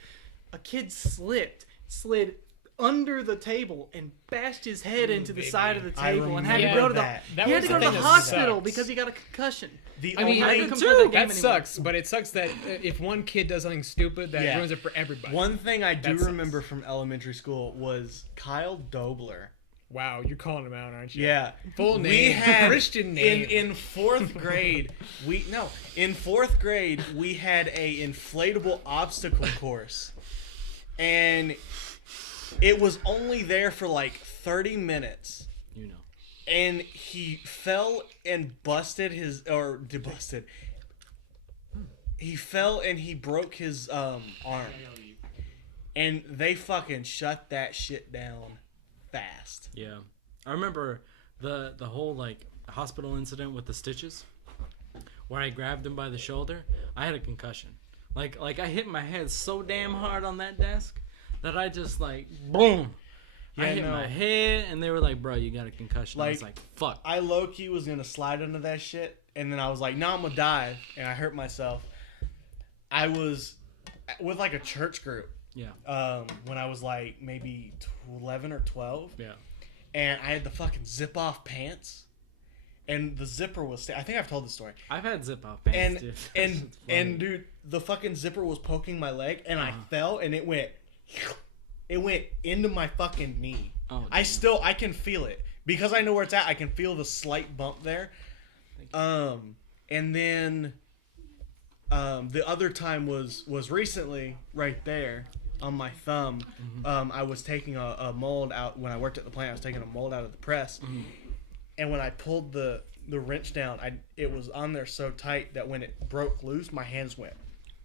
A kid slid under the table and bashed his head into the baby. side of the I table and had to remember go to the that. That he had was to go the to thing the that hospital sucks. because he got a concussion. The I mean, only I couldn't play that game that anymore. sucks, but it sucks that if one kid does something stupid, that Yeah. ruins it for everybody. one thing I do That sucks. remember from elementary school was Kyle Dobler. Wow, you're calling him out, aren't you? Yeah. Full name. We had Christian name. in 4th grade. We had a inflatable obstacle course. And it was only there for like 30 minutes. You know. And he fell and busted he fell and he broke his arm. And they fucking shut that shit down fast. Yeah. I remember the whole like hospital incident with the stitches where I grabbed him by the shoulder. I had a concussion. Like I hit my head so damn hard on that desk that I just like boom. I hit my head and they were like, "Bro, you got a concussion." I was like, "Fuck." I low-key was gonna slide under that shit, and then I was like, "No, I'm gonna die," and I hurt myself. I was with like a church group Yeah. when I was like maybe 11 or 12, Yeah. and I had the fucking zip-off pants, and the zipper was. I think I've told this story. I've had zip off pants, And dude. and It's funny. and dude, the fucking zipper was poking my leg, and I fell, and it went into my fucking knee. Oh, I damn. I can feel it because I know where it's at. I can feel the slight bump there. And then the other time was recently right there. on my thumb. I was taking a mold out when I worked at the plant. I was taking a mold out of the press, and when I pulled the wrench down, it was on there so tight that when it broke loose, my hands went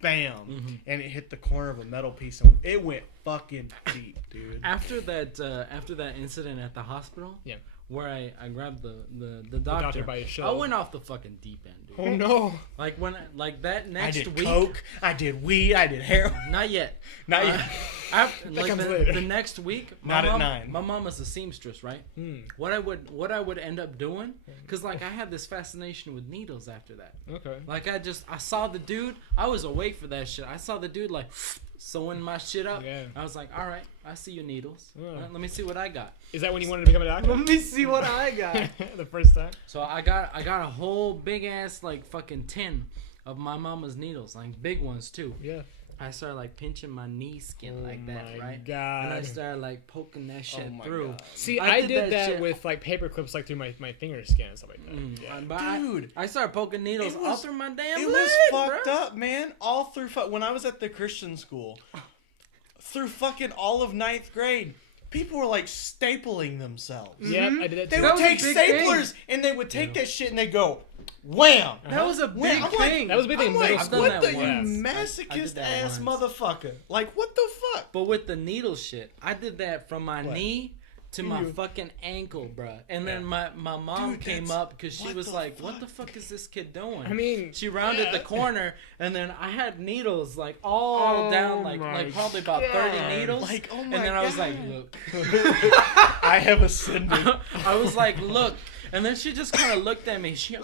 bam, and it hit the corner of a metal piece, and it went fucking deep, dude. After that incident at the hospital, Yeah. where I grabbed the doctor, doctor by his I shoulder. went off the fucking deep end, dude. Oh no. Like when that I next did week, coke, I did weed, I did heroin. not yet. Not yet. After, like comes later. the next week, Not at 9. My mom was a seamstress, right? What I would end up doing, cause like I had this fascination with needles after that. Okay. Like I saw the dude. I was awake for that shit. I saw the dude like sewing my shit up. Yeah. I was like, all right, I see your needles. Yeah. Let me see what I got. Is that when you wanted to become a doctor? Let me see what I got. The first time. So I got a whole big ass like fucking tin of my mama's needles, like big ones too. Yeah. I started like pinching my knee skin like that, my right? God. And I started like poking that shit my through. God. See, I I did did that that shit. with like paper clips, like through my finger skin and stuff like that. Yeah. But Dude, I started poking needles it all was- through my damn It leg, was fucked bro. up, man. All through when I was at the Christian school, through fucking all of 9th grade, people were like stapling themselves. Yep, I did that They too. would was a take big staplers and they would take that shit and they go, wham. That was a big Wham. I'm like, thing. That was a big thing I'm in middle like, school. what done the that you once. masochist I did that ass once. motherfucker? Like, what the fuck? But with the needle shit, I did that from my What? knee to my fucking ankle, bruh. And then my mom Dude, came that's- up because she what was the like, "What fuck? the fuck is this kid doing?" I mean, she rounded the corner, and then I had needles like all Oh down, my like probably about 30 God. needles. Like, oh and my then I was God. like, "Look," I have ascended. I was like, "Look," and then she just kind of looked at me. She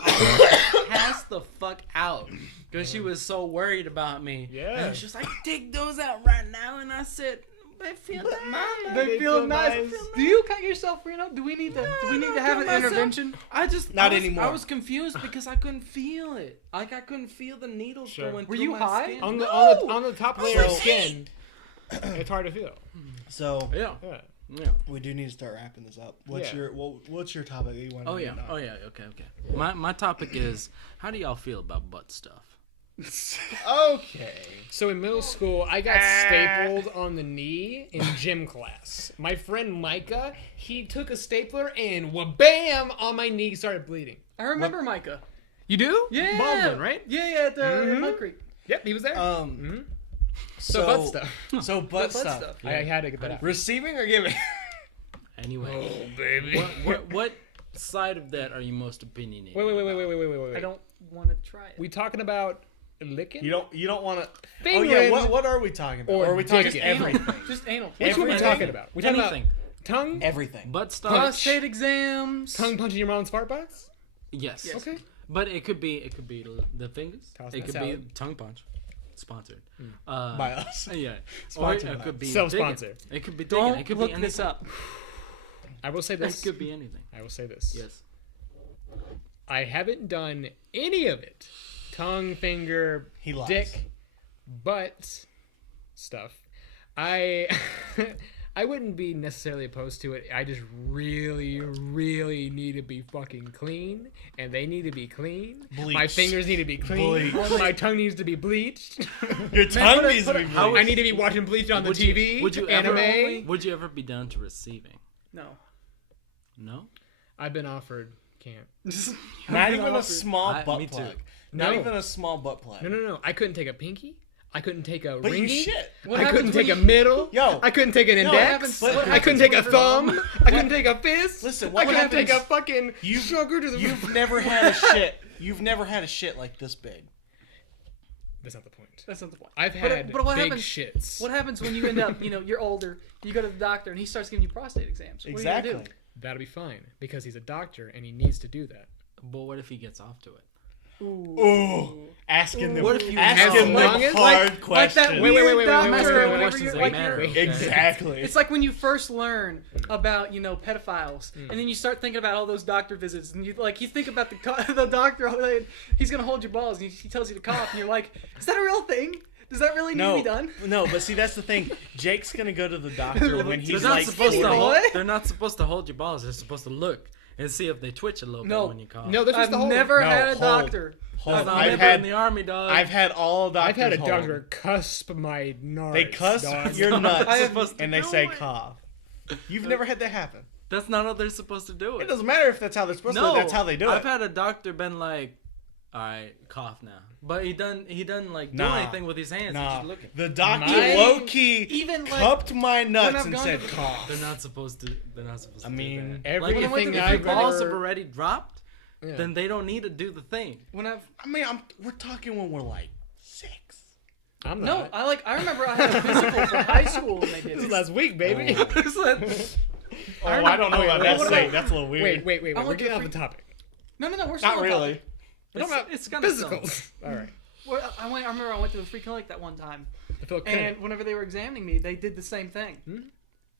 passed the fuck out because she was so worried about me. Yeah. and she was like, "Dig those out right now," and I said, "They feel nice." They feel nice. Do you cut yourself, Reno? Do we need to have an cut myself. intervention? I just Not I was, anymore. I was confused because I couldn't feel it. Like I couldn't feel the needles Sure. going Were through you my high? skin. on the top layer of So- skin, it's hard to feel. So, Yeah, Yeah. yeah. we do need to start wrapping this up. What's Yeah. what's your topic that you want to Oh yeah. Oh yeah. Okay. My topic is, how do y'all feel about butt stuff? Okay. So in middle school, I got stapled on the knee in gym class. My friend Micah, he took a stapler and wha-bam on my knee, started bleeding. I remember Micah. You do? Yeah. Baldwin, right? Yeah, at Mhm. Mud Creek. Yep, he was there. So butt stuff. So butt Butt stuff. stuff. I had to get that out. Receiving or giving? Anyway, baby. what side of that are you most opinionated? Wait. I don't want to try it. We talking about licking? You don't want to. Oh Fingering yeah. What are we talking about? or Or are we talking dicking? everything? Just anal. Which one are we everything? talking about? We talking Anything. about tongue? Everything. Butt stuff. Prostate exams. Tongue punching your mom's fart box? Yes. Yes. Okay. But it could be the fingers. Toss It that could salad. be tongue punch. Sponsored. By us. Yeah. Or Sponsored it by could be Self-sponsor. digging. It could be digging. Don't It could look be anything. this up. I will say It this. could be anything. I will say this. Yes. I haven't done any of it. Tongue, finger, He lies. dick, butt stuff. I I wouldn't be necessarily opposed to it. I just really, really need to be fucking clean, and they need to be clean. My Bleached. fingers need to be clean. Bleached. My tongue needs to be bleached. Your tongue put it- needs put to it- be how bleached. I need to be watching Bleach on the Would you- TV. would you anime. ever- Would you ever be down to receiving? No. No. I've been offered. Can't. Not even a offered. small Me butt too. plug. No. Not even a small butt plug. No. I couldn't take a pinky. I couldn't take a But you ringy. shit. What I happens couldn't when take a you- middle. Yo. I couldn't take an No, index. happens- what I couldn't take a happens thumb. I couldn't take a fist. Listen, I what couldn't happens? take a fucking You've- sugar to the. You've never had a shit. You've never had a shit like this big. That's not the point. That's not the point. I've But- had but what big happens- shits. What happens when you end up, you're older, you go to the doctor, and he starts giving you prostate exams? What Exactly. Are you gonna do? That'll be fine because he's a doctor and he needs to do that. But what if he gets off to it? Ooh. Asking them. What if you asking have them longest- hard like questions. that Wait, weird wait, doctor wait, or wait, whatever questions you're that like. matter. you're- Exactly. It's like when you first learn about pedophiles, and then you start thinking about all those doctor visits, and you think about the doctor, he's gonna hold your balls, and he tells you to cough, and you're like, is that a real thing? Does that really need to no, be done? no, but see that's the thing. Jake's gonna go to the doctor when They're he's not like supposed to 40. hold- hold. They're not supposed to hold your balls. They're supposed to look and see if they twitch a little No. bit when you cough. No, there's just I've the whole. never No, had a hold. doctor. Hold. I'm I've never in had the army, dog. I've had all doctors. I've had a hold. doctor cusp my nards. They cuss dog. your nuts I have- supposed to and they do say it. cough. You've never had that happen. That's not how they're supposed to do It it. doesn't matter if that's how they're supposed No, to. That's how they do I've it. had a doctor been like, "All right, cough now," but he doesn't like do Nah. anything with his hands. He's Nah, just looking. the doctor My- low key even, like, cupped my nuts I've and gone said to the- cough. They're not supposed to. They're not supposed to. I mean, do that. everything like if your I've balls ever- have already dropped, Yeah. then they don't need to do the thing. When I've I mean, we're talking when we're like 6. I'm no, not. I remember I had a physical from high school when they did This is it. last week, baby. Oh, I don't know about that what state. about- That's a little weird. Wait. I We're went to getting off free- the topic. No, we're still Not on really. topic. We're talking about It's kinda physicals. All right. Well, I remember I went to the free clinic that one time, I feel and whenever they were examining me, they did the same thing. Hmm?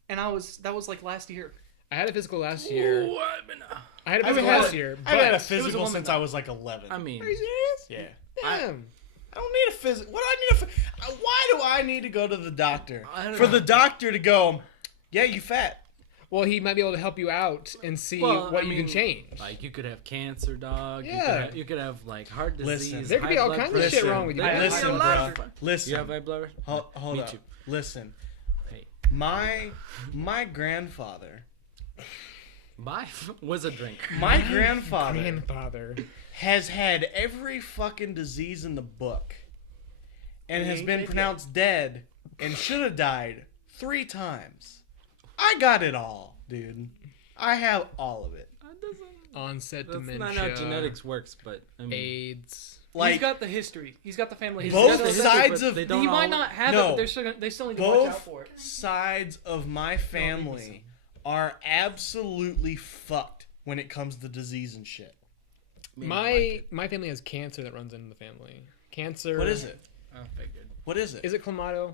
And that was like last year. I had a physical last year. Ooh, I've been. I had a I've physical had last year. I've had a but- physical woman, since though. I was like 11. I mean, Are you serious? Yeah. Damn. I don't need a physical. What do I need why do I need to go to the doctor? I don't For know. the doctor to go, yeah, you fat. Well, he might be able to help you out and see Well, what I you mean, can change. like you could have cancer, dog. Yeah. You could have like heart disease. Listen. There could be high all blood kinds of pressure. shit wrong with you. There could be Listen, a lot bro. of- Listen. You have high blood pressure? Hold Me up. too. Listen. Hey, My grandfather. bye. Was a drink. My grandfather Grandfather. has had every fucking disease in the book and He has ain't been make it. pronounced dead and should have died 3 times. I got it all, dude. I have all of it. That doesn't. Onset That's dementia. not how genetics works, but I mean, AIDS. He's Like got the history. He's got the family history. both That's- sides but of they He don't might all- not have it, No. but they still need to watch out both for it. sides of my family are absolutely fucked when it comes to disease and shit. me not like My family has cancer that runs in the family. Cancer. What is it? I figured. What is it? Is it clamato?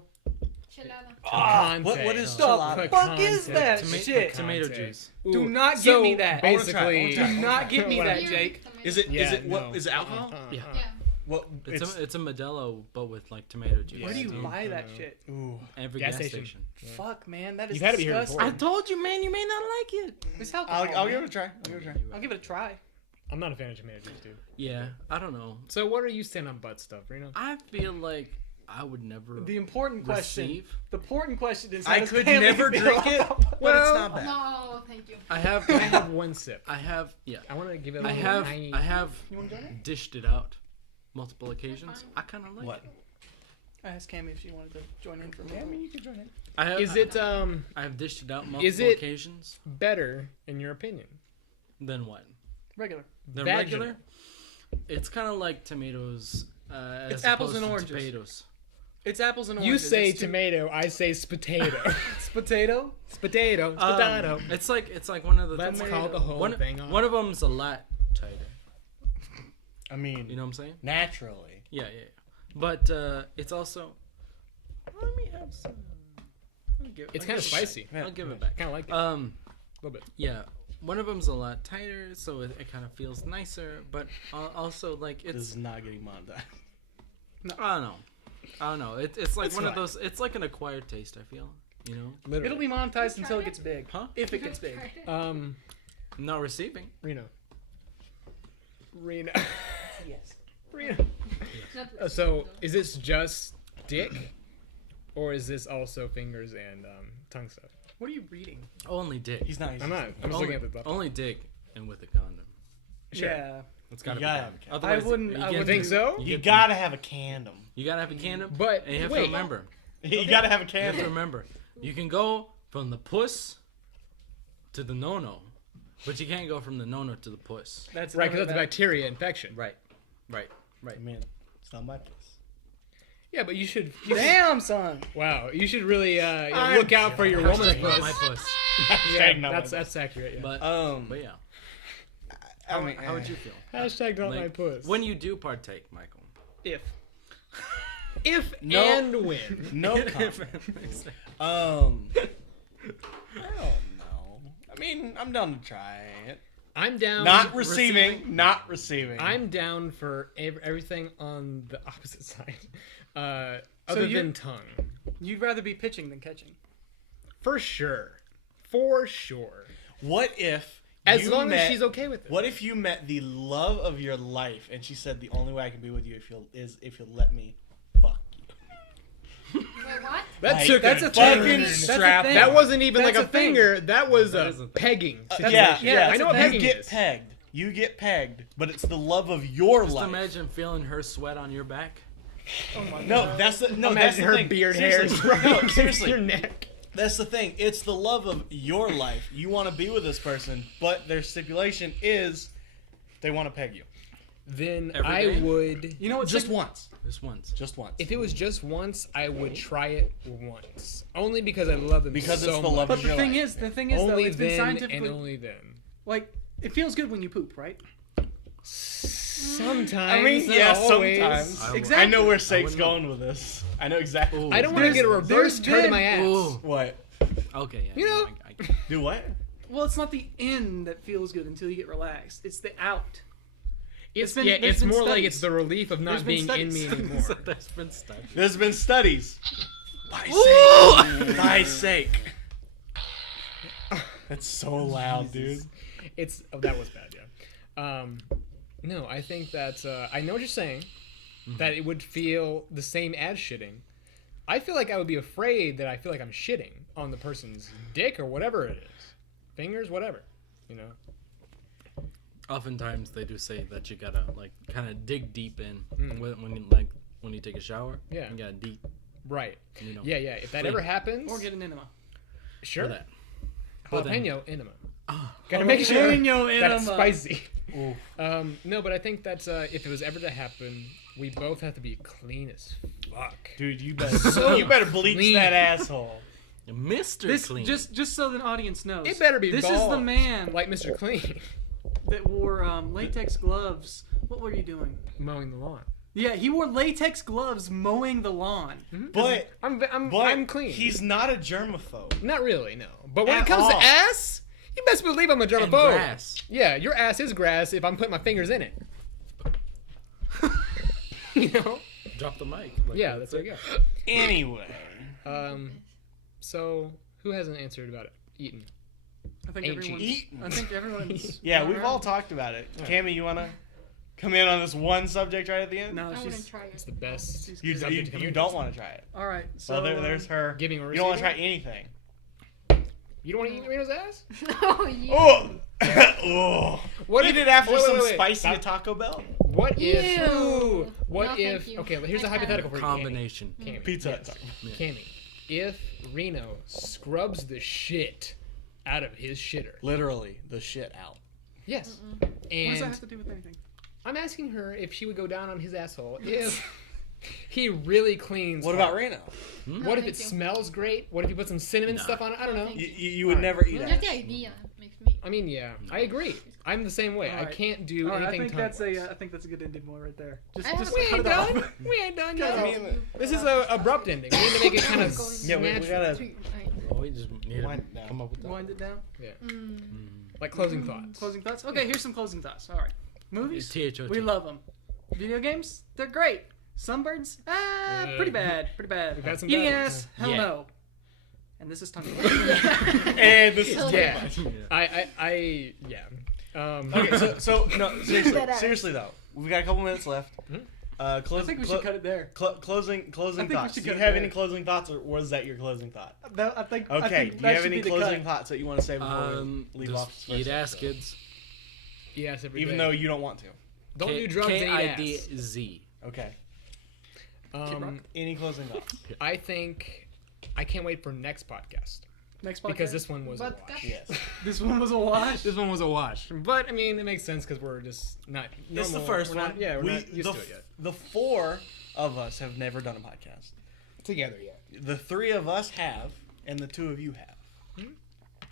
What is The gelato? fuck is that Picante. shit? Tomato Picante. juice. Do Ooh, not so give me that. I wanna try it. I Basically, wanna try it. Do not give me that, Whatever. Jake. Is it? Yeah, is it? What no. is it? Alcohol? Yeah. Yeah. What? It's a Modelo, but with like tomato juice. Where do you dude. buy that shit? Ooh. Every Gas gas, station. station. Fuck, man, that is You've had to be here disgusting. before. I told you, man. You may not like it. It's alcohol. I'll man. give it a try. I'll give it a try. I'll give it a try. I'm not a fan of tomato juice, dude. Yeah, I don't know. So what are you saying on butt stuff, Reno? I feel like I would never The important question. receive. The important question is. I how does could family never feel drink it, about- but it's Well, not bad. No, thank you. I have. I have one sip. I have. Yeah. I want to give it. I have. Tiny... I have You want to join it? dished it out multiple occasions. I kind of like What? it. I asked Cammy if she wanted to join in for a I moment. mean, you could join it. I have. Is it I have dished it out multiple Is it- occasions. better in your opinion? Then what? Regular. The Vaginal. regular. It's kind of like tomatoes. It's as apples and opposed to oranges. Potatoes. It's apples and You oranges. say It's two- tomato, I say potato. It's potato. Potato. Potato. It's like one of the. Let's things- call the whole one, thing off. one of them's a lot tighter. I mean, You know what I'm saying? naturally. Yeah. But it's also. Let me have some. It's kind of spicy. I'll give it back. Kind of like it. A little bit. Yeah. One of them's a lot tighter, so it kind of feels nicer. But also, like, This it's. is not getting monetized. I don't know. It's like It's one of fine. those. It's like an acquired taste. I feel. You know. Literally. It'll be monetized until it gets big. Huh? If it gets big. Not receiving. Reno. Reno. Yes. Reno. So, is this just dick? Or is this also fingers and tongue stuff? What are you reading? Only dick. He's not. I'm not. I'm just only, looking at the top. only dick and with a condom. Sure. Yeah. It's gotta You be gotta condom. have a Otherwise, wouldn't- you I get- wouldn't Think so? You get gotta have a condom. You gotta have a condom. But and you have wait. to remember. You gotta have a You have to condom. remember. You can go from the puss to the no-no, but you can't go from the no-no to the puss. That's Right, because another that's a bad- bacteria infection. Right. I mean, it's not my place. Yeah, but you should. Damn, son. Wow, you should really I'm look out for your woman's Hashtag not my puss. puss. Yeah, Hashtag not my that's accurate. Yeah. But But yeah. I mean, How would you feel? Hashtag not my Like, puss. when you do partake, Michael. If. if No. and when. no comment. I don't know. I mean, I'm down to try it. I'm down. Not receiving. Not receiving. I'm down for everything on the opposite side, other you- than tongue. You'd rather be pitching than catching. For sure. For sure. What if As you long met- as she's okay with it. What if you met the love of your life and she said the only way I can be with you if you'll let me fuck you? Wait, what? That Like, took that's a a fucking thing. strap. That's a That thing. wasn't even That's like a a thing. finger. That was That a is a thing. pegging situation. Yeah, I know what you pegging get is. pegged. You get pegged, but it's the love of your Just life. imagine feeling her sweat on your back. No, that's the no. That's Imagine the her thing. beard Seriously. hairs No, right seriously. your neck. That's the thing. It's the love of your life. You want to be with this person, but their stipulation is they want to peg you. Then Every I day? would. You know what? Just once. Just once. Just once. If it was just once, I would try it once. Only because I love them Because so it's the much. love But of the your thing life. is, though, Only it's been then scientifically and only then. like it feels good when you poop, right? Sometimes. I mean, not yeah, always. sometimes. Exactly. I know where I Sake's wouldn't- going with this. I know exactly. Ooh. I don't want to get a reverse there's turn in been- my ass. Ooh. What? Okay, yeah. You know- I Do what? Well, it's not the in that feels good until you get relaxed. It's the out. It's been- yeah. there's It's been more like studies. it's the relief of There's not been being in me studies. anymore. There's been studies. There's been studies. By sake. That's so loud, dude. It's that was bad, yeah. No, I think that I know what you're saying. That it would feel the same as shitting. I feel like I would be afraid that I feel like I'm shitting on the person's dick or whatever it is, fingers, whatever. You know. Oftentimes they do say that you gotta like kind of dig deep in Mm. when you take a shower. Yeah. You gotta deep. Right. You know. Yeah, yeah. If that Clean. ever happens, Or get an enema. sure. For that. But then- Jalapeno enema. Ah. Gotta make sure Jalapeno that it's enema. spicy. Ooh. No, but I think that if it was ever to happen, we both have to be clean as fuck. Dude, you better So you better bleach clean. that asshole. Mr. This Clean. just so the audience knows. It better be This is the bald, man like Mr. Clean, that wore latex gloves. What were you doing? mowing the lawn. Yeah, he wore latex gloves mowing the lawn. But I'm clean. He's not a germaphobe. Not really, no. But when At it comes to all. ass, you best believe I'm a and germaphobe. grass. Yeah, your ass is grass if I'm putting my fingers in it. You know? Drop the mic. Like, Yeah, that's there you Anyway, go. So who hasn't answered about it? Eaton. I think Ain't everyone's. cheap. I think everyone's. yeah, we've all talked about it. Cammy, you wanna come in on this one subject right at the end? No, I wouldn't she's. try It's it. the best. She's You, good. Subject to come you in. don't want to try it. All right, so So there's her. Giving or You don't want to try receiving? anything. You don't want to eat Reno's ass? Oh, yeah. Oh, oh. What Eat if- it after wait, some wait, wait. spicy Stop. at Taco Bell. What if? Ew. What No, thank if? you. Okay, well, here's a Nice hypothetical for you, Combination. Cammy. Pizza. Yes. Cammy, if Reno scrubs the shit out of his shitter, Literally the shit out. yes, What does that and have to do with anything? I'm asking her if she would go down on his asshole if he really cleans. What hard. about Reno? What if thank it you. smells great? What if you put some cinnamon Nah. stuff on it? I don't know. Thank You would never eat Just ass. the idea makes me. I mean, yeah, I agree. I'm the same way. I Alright. can't do All right, I anything. think that's tongue-wise. I think that's a good ending point right there. I Just have- We cut ain't it off. done. We ain't done I yet. mean, This is a abrupt ending. We need to make it kind of Yeah, we natural. gotta. Well, we just need to Wind it down. come up with that. Wind it down. Like closing thoughts. Closing thoughts. Okay, here's some closing thoughts. All right, movies. THOT. We love them. Video games. They're great. Sunbirds. Pretty bad. Pretty bad. We've had some Eating bad ones, ass. Hell Yeah. no. And this is tongue. And this is Yeah. Yeah. Yeah. Okay, so no, seriously, That ass. seriously though, we've got a couple minutes left. I think we should cut it there. Closing I think we thoughts. should Do you cut it have there. any closing thoughts, or was that your closing thought? I think. I Okay. think Do you that have should any be the closing cut. thoughts that you want to say before we leave off? this Just eat first ass, episode? kids. Yes, every Even day. though you don't want to. Don't do drugs and eat ass. KIDZ. Okay. Um, Any closing thoughts? I think I can't wait for next podcast Next podcast. because this one was a But wash. Yes. This one was a wash. This one was a wash. But I mean, it makes sense because we're just not. This is the normal. first We're one. not- yeah, we're not used the, to it yet. The four of us have never done a podcast. Together yet. The three of us have, and the two of you have.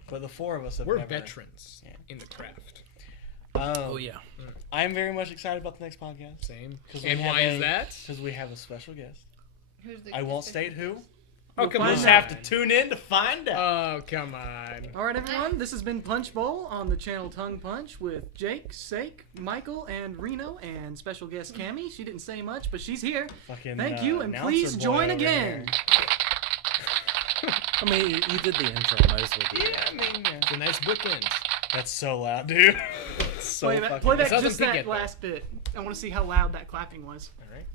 But the four of us have We're never. veterans Yeah. in the craft. Oh yeah. I'm very much excited about the next podcast Same. 'Cause we And have why is a- that? because we have a special guest. Who's the I won't state who. Oh, We'll come You on. find just have to tune in to find out. Oh, come on. All right, everyone. This has been Punch Bowl on the channel Tongue Punch with Jake, Sake, Michael, and Reno, and special guest Cammy. She didn't say much, but she's here. Fucking, Thank you, and announcer please boy join over again. here. I mean, you did the intro. Might as well do Yeah, that. I mean, It's a nice bookend. That's so loud, dude. It's so Play fucking that It doesn't just peak that it, though. last bit. I want to see how loud that clapping was. All right.